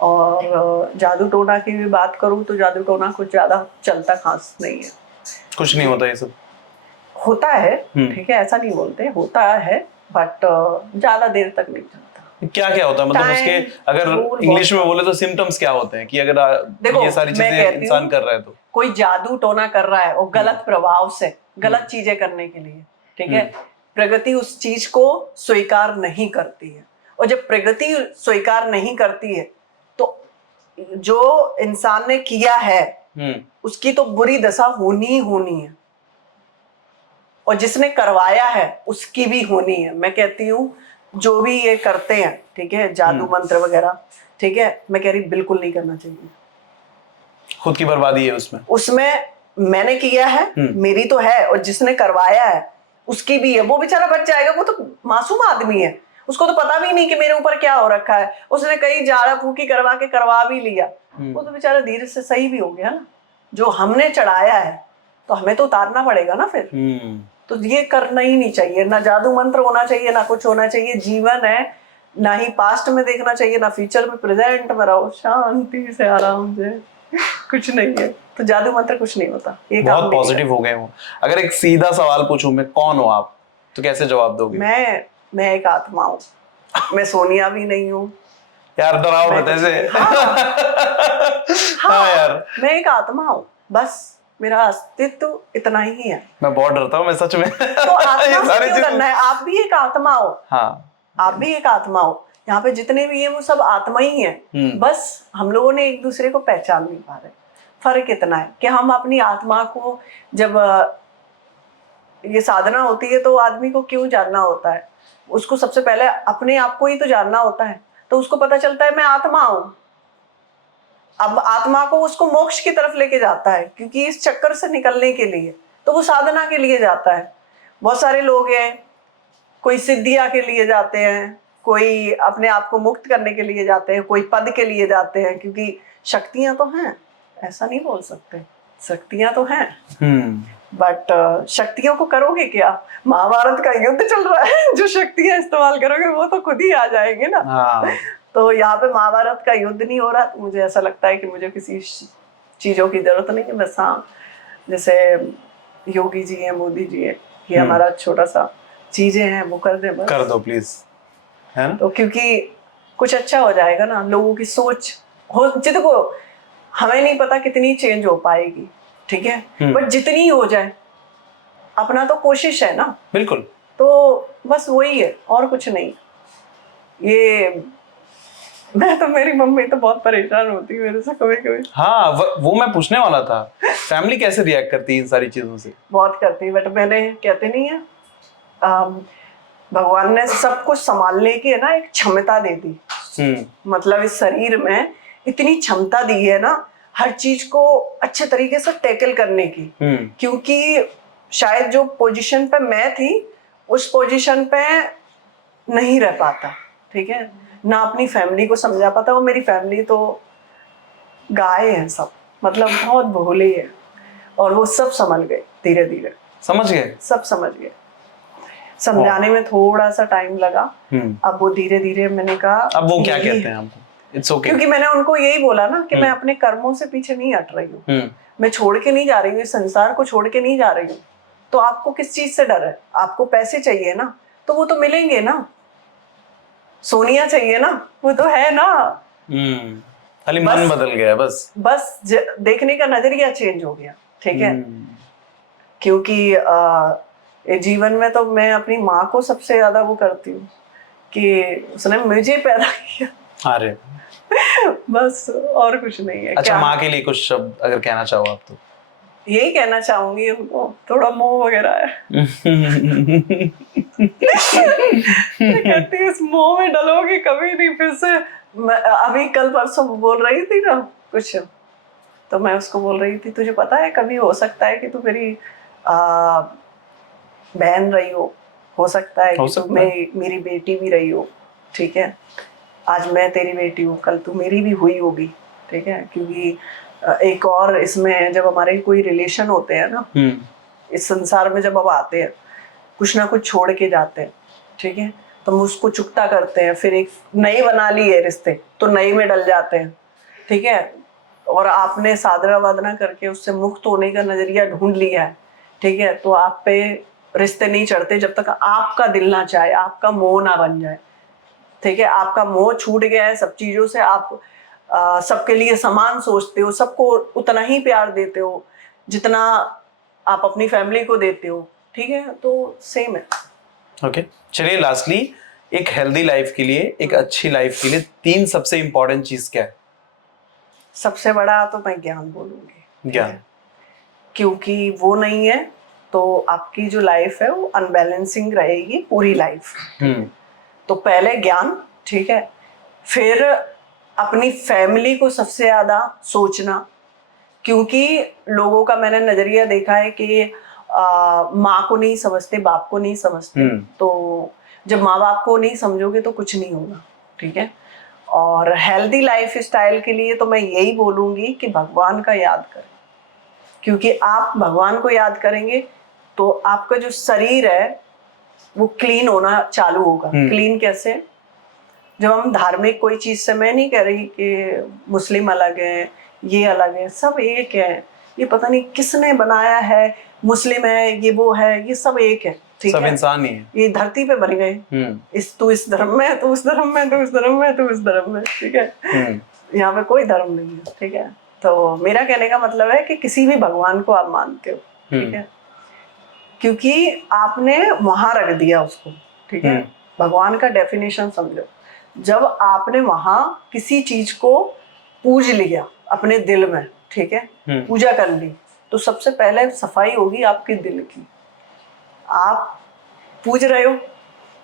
और जादू टोना की भी बात करूँ तो जादू टोना कुछ ज्यादा चलता खास नहीं है, कुछ नहीं होता ये सब। होता है, ठीक है, ऐसा नहीं बोलते, होता है, बट ज्यादा देर तक नहीं चलता। क्या क्या होता है, मतलब उसके अगर इंग्लिश में बोले तो सिम्टम्स क्या होते हैं कि अगर देखो, ये सारी चीजें इंसान कर रहा है तो कोई जादू टोना कर रहा है और गलत प्रभाव से गलत चीजें करने के लिए, ठीक है, प्रगति उस चीज को स्वीकार नहीं करती है, और जब प्रगति स्वीकार नहीं करती है तो जो इंसान ने किया है उसकी तो बुरी दशा होनी ही होनी है, और जिसने करवाया है उसकी भी होनी है। मैं कहती हूँ जो भी ये करते हैं, ठीक है, जादू मंत्र वगैरह, ठीक है, मैं कह रही बिल्कुल नहीं करना चाहिए। खुद की बर्बादी है उसमें मैंने किया है, मेरी तो है, और जिसने करवाया है उसकी भी है। वो बेचारा बच जाएगा, वो तो मासूम आदमी है, उसको तो पता भी नहीं कि मेरे ऊपर क्या हो रखा है, उसने कई झाड़ा फूकी करवा भी लिया, वो तो बेचारा धीरे से सही भी हो गया ना। जो हमने चढ़ाया है तो हमें तो उतारना पड़ेगा ना फिर। तो ये करना ही नहीं चाहिए, ना जादू मंत्र होना चाहिए, ना कुछ होना चाहिए। जीवन है, ना ही पास्ट में देखना चाहिए, ना फ्यूचर में, प्रेजेंट में रहो शांति से, आराम से, कुछ नहीं है। तो जादू मंत्र कुछ नहीं होता। ये बहुत पॉजिटिव हो गए हो। अगर एक सीधा सवाल पूछूं मैं, कौन हो आप, तो कैसे जवाब दोगे? मैं एक आत्मा हूँ, मैं सोनिया भी नहीं हूँ यार। डराओ मत ऐसे। हाँ यार, मैं एक आत्मा हूँ, बस मेरा अस्तित्व इतना ही है। मैं बहुत डरता हूँ, मैं सच में। तो आत्मा से क्यों डरना है? आप भी एक आत्मा हो। हाँ, आप भी एक आत्मा हो। यहाँ पे जितने भी हैं वो सब आत्मा ही हैं। बस हम लोगों ने एक दूसरे को पहचान नहीं पा रहे। फर्क इतना है कि हम अपनी आत्मा को, जब ये साधना होती है तो आदमी को क्यों जानना होता है? उसको सबसे पहले अपने आप को ही तो जानना होता है, तो उसको पता चलता है मैं आत्मा हूं। अब आत्मा को उसको मोक्ष की तरफ लेके जाता है, क्योंकि इस चक्कर से निकलने के लिए तो वो साधना के लिए जाता है। बहुत सारे लोग हैं, कोई सिद्धियां के लिए जाते हैं, कोई अपने आप को मुक्त करने के लिए जाते हैं, कोई पद के लिए जाते हैं, क्योंकि शक्तियां तो हैं, ऐसा नहीं बोल सकते, शक्तियां तो हैं, बट शक्तियों को करोगे क्या? महाभारत का युद्ध चल रहा है, जो शक्तियां इस्तेमाल करोगे वो तो खुद ही आ जाएंगे ना। तो यहाँ पे महाभारत का युद्ध नहीं हो रहा, तो मुझे ऐसा लगता है कि मुझे किसी चीजों की जरूरत नहीं है। बस हाँ, जैसे योगी जी हैं, मोदी जी हैं, ये हमारा छोटा सा चीजें हैं वो कर दे, बस कर दो प्लीज, है ना? तो क्योंकि कुछ अच्छा हो जाएगा ना, लोगों की सोच हो। देखो, हमें नहीं पता कितनी चेंज हो पाएगी, ठीक है, बट जितनी हो जाए, अपना तो कोशिश है ना। बिल्कुल। तो बस वही है, और कुछ नहीं। ये मैं तो, मेरी मम्मी तो बहुत परेशान होती है मेरे से कभी कभी। हाँ, वो मैं पूछने वाला था, फैमिली कैसे रिएक्ट करती है इन सारी चीजों से? बहुत करती है, बट मैंने, कहते नहीं है, भगवान ने सब कुछ संभालने की है ना एक क्षमता दे दी। मतलब इस शरीर में इतनी क्षमता दी है ना, हर चीज को अच्छे तरीके से टैकल करने की। क्योंकि शायद जो पोजीशन पे मैं थी, उस पोजीशन पे नहीं रह पाता, ठीक है, ना अपनी फैमिली को समझा पाता। और मेरी फैमिली तो गाय है सब, मतलब बहुत भोले है, और वो सब समझ गए, धीरे धीरे समझ गए, सब समझ गए। समझाने में थोड़ा सा टाइम लगा, अब वो धीरे धीरे, मैंने कहा अब वो क्या कहते हैं आपको? It's okay. क्योंकि मैंने उनको यही बोला ना कि मैं अपने कर्मों से पीछे नहीं हट रही हूँ, मैं छोड़ के नहीं जा रही हूँ, इस संसार को छोड़ के नहीं जा रही हूँ। तो आपको किस चीज से डर है? आपको पैसे चाहिए ना, तो वो तो मिलेंगे ना। सोनिया चाहिए ना, वो तो है ना। खाली मन बदल गया, बस देखने का नजरिया चेंज हो गया, ठीक है। क्योंकि जीवन में तो मैं अपनी माँ को सबसे ज्यादा वो करती हूँ कि उसने मुझे पैदा किया। अरे बस, और कुछ नहीं है। अच्छा, माँ के लिए कुछ शब्द अगर कहना चाहो आप तो? यही कहना चाहूंगी, उनको थोड़ा मोह वगैरह है। कहती इस मोह में डलोगी कभी नहीं फिर से। अभी कल परसों बोल रही थी ना कुछ, तो मैं उसको बोल रही थी, तुझे पता है कभी हो सकता है कि तू मेरी बहन रही हो सकता है कि तू मेरी बेटी भी रही हो, ठीक है। आज मैं तेरी बेटी हूँ, कल तू मेरी भी हुई होगी, ठीक है। क्योंकि एक और इसमें जब हमारे कोई रिलेशन होते हैं ना, इस संसार में जब हम आते हैं, कुछ ना कुछ छोड़ के जाते हैं, ठीक है। तो हम उसको चुकता करते हैं, फिर एक नई बना ली है रिश्ते, तो नई में डल जाते हैं, ठीक है। और आपने साधना वादना करके उससे मुक्त होने का नजरिया ढूंढ लिया है, ठीक है। तो आप पे रिश्ते नहीं चढ़ते जब तक आपका दिल ना चाहे, आपका मोह ना बन जाए, ठीक है। आपका मोह छूट गया है सब चीजों से, आप सबके लिए समान सोचते हो, सबको उतना ही प्यार देते हो जितना आप अपनी फैमिली को देते हो, ठीक है। तो सेम है। ओके, चलिए लास्टली, एक हेल्दी लाइफ के लिए, एक अच्छी लाइफ के लिए 3 सबसे इंपॉर्टेंट चीज क्या है? सबसे बड़ा तो मैं ज्ञान बोलूंगी, ज्ञान, क्योंकि वो नहीं है तो आपकी जो लाइफ है वो अनबैलेंसिंग रहेगी पूरी लाइफ। तो पहले ज्ञान, ठीक है। फिर अपनी फैमिली को सबसे ज्यादा सोचना, क्योंकि लोगों का मैंने नजरिया देखा है कि माँ को नहीं समझते, बाप को नहीं समझते। तो जब माँ बाप को नहीं समझोगे तो कुछ नहीं होगा, ठीक है। और हेल्दी लाइफ स्टाइल के लिए तो मैं यही बोलूंगी कि भगवान का याद करें, क्योंकि आप भगवान को याद करेंगे तो आपका जो शरीर है वो क्लीन होना चालू होगा। क्लीन कैसे? जब हम धार्मिक कोई चीज से, मैं नहीं कह रही कि मुस्लिम अलग है, ये अलग है, सब एक है। ये पता नहीं किसने बनाया है, मुस्लिम है, ये वो है, ये सब एक है, ठीक है। सब इंसान ही है, ये धरती पे बन गए। तू इस धर्म में, तू उस धर्म में, तू इस धर्म में, तू इस धर्म में, ठीक है। यहाँ पे कोई धर्म नहीं है, ठीक है। तो मेरा कहने का मतलब है कि किसी भी भगवान को आप मानते हो, ठीक है, क्योंकि आपने वहां रख दिया उसको, ठीक है। भगवान का डेफिनेशन समझो, जब आपने वहां किसी चीज को पूज लिया अपने दिल में, ठीक है, पूजा कर ली, तो सबसे पहले सफाई होगी आपके दिल की। आप पूज रहे हो,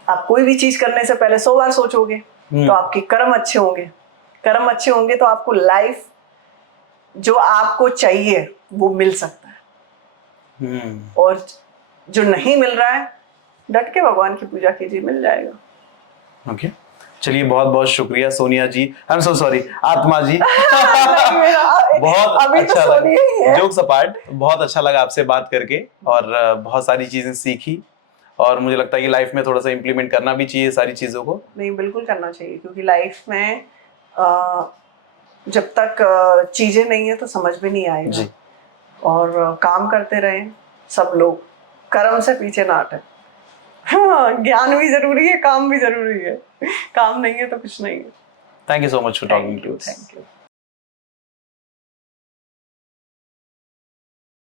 आप कोई भी चीज करने से पहले 100 बार सोचोगे, तो आपके कर्म अच्छे होंगे। कर्म अच्छे होंगे तो आपको लाइफ जो आपको चाहिए वो मिल सकता है। और जो नहीं मिल रहा है, डट के भगवान की पूजा कीजिए, मिल जाएगा। ओके, चलिए बहुत बहुत शुक्रिया सोनिया जी, आई एम सो सॉरी, आत्मा जी। बहुत अभी अच्छा तो लगा, जोक्स अपार्ट, बहुत अच्छा लगा आपसे बात करके, और बहुत सारी चीजें सीखी, और मुझे लगता है कि लाइफ में थोड़ा सा इम्प्लीमेंट करना भी चाहिए सारी चीजों को। नहीं, बिल्कुल करना चाहिए, क्योंकि लाइफ में जब तक चीजें नहीं है तो समझ भी नहीं आएगा जी। और काम करते रहें सब लोग, कर्म से पीछे ना हटें। हाँ, ज्ञान भी जरूरी है, काम भी जरूरी है। काम नहीं है तो कुछ नहीं है। Thank you so much for talking to us. Thank you.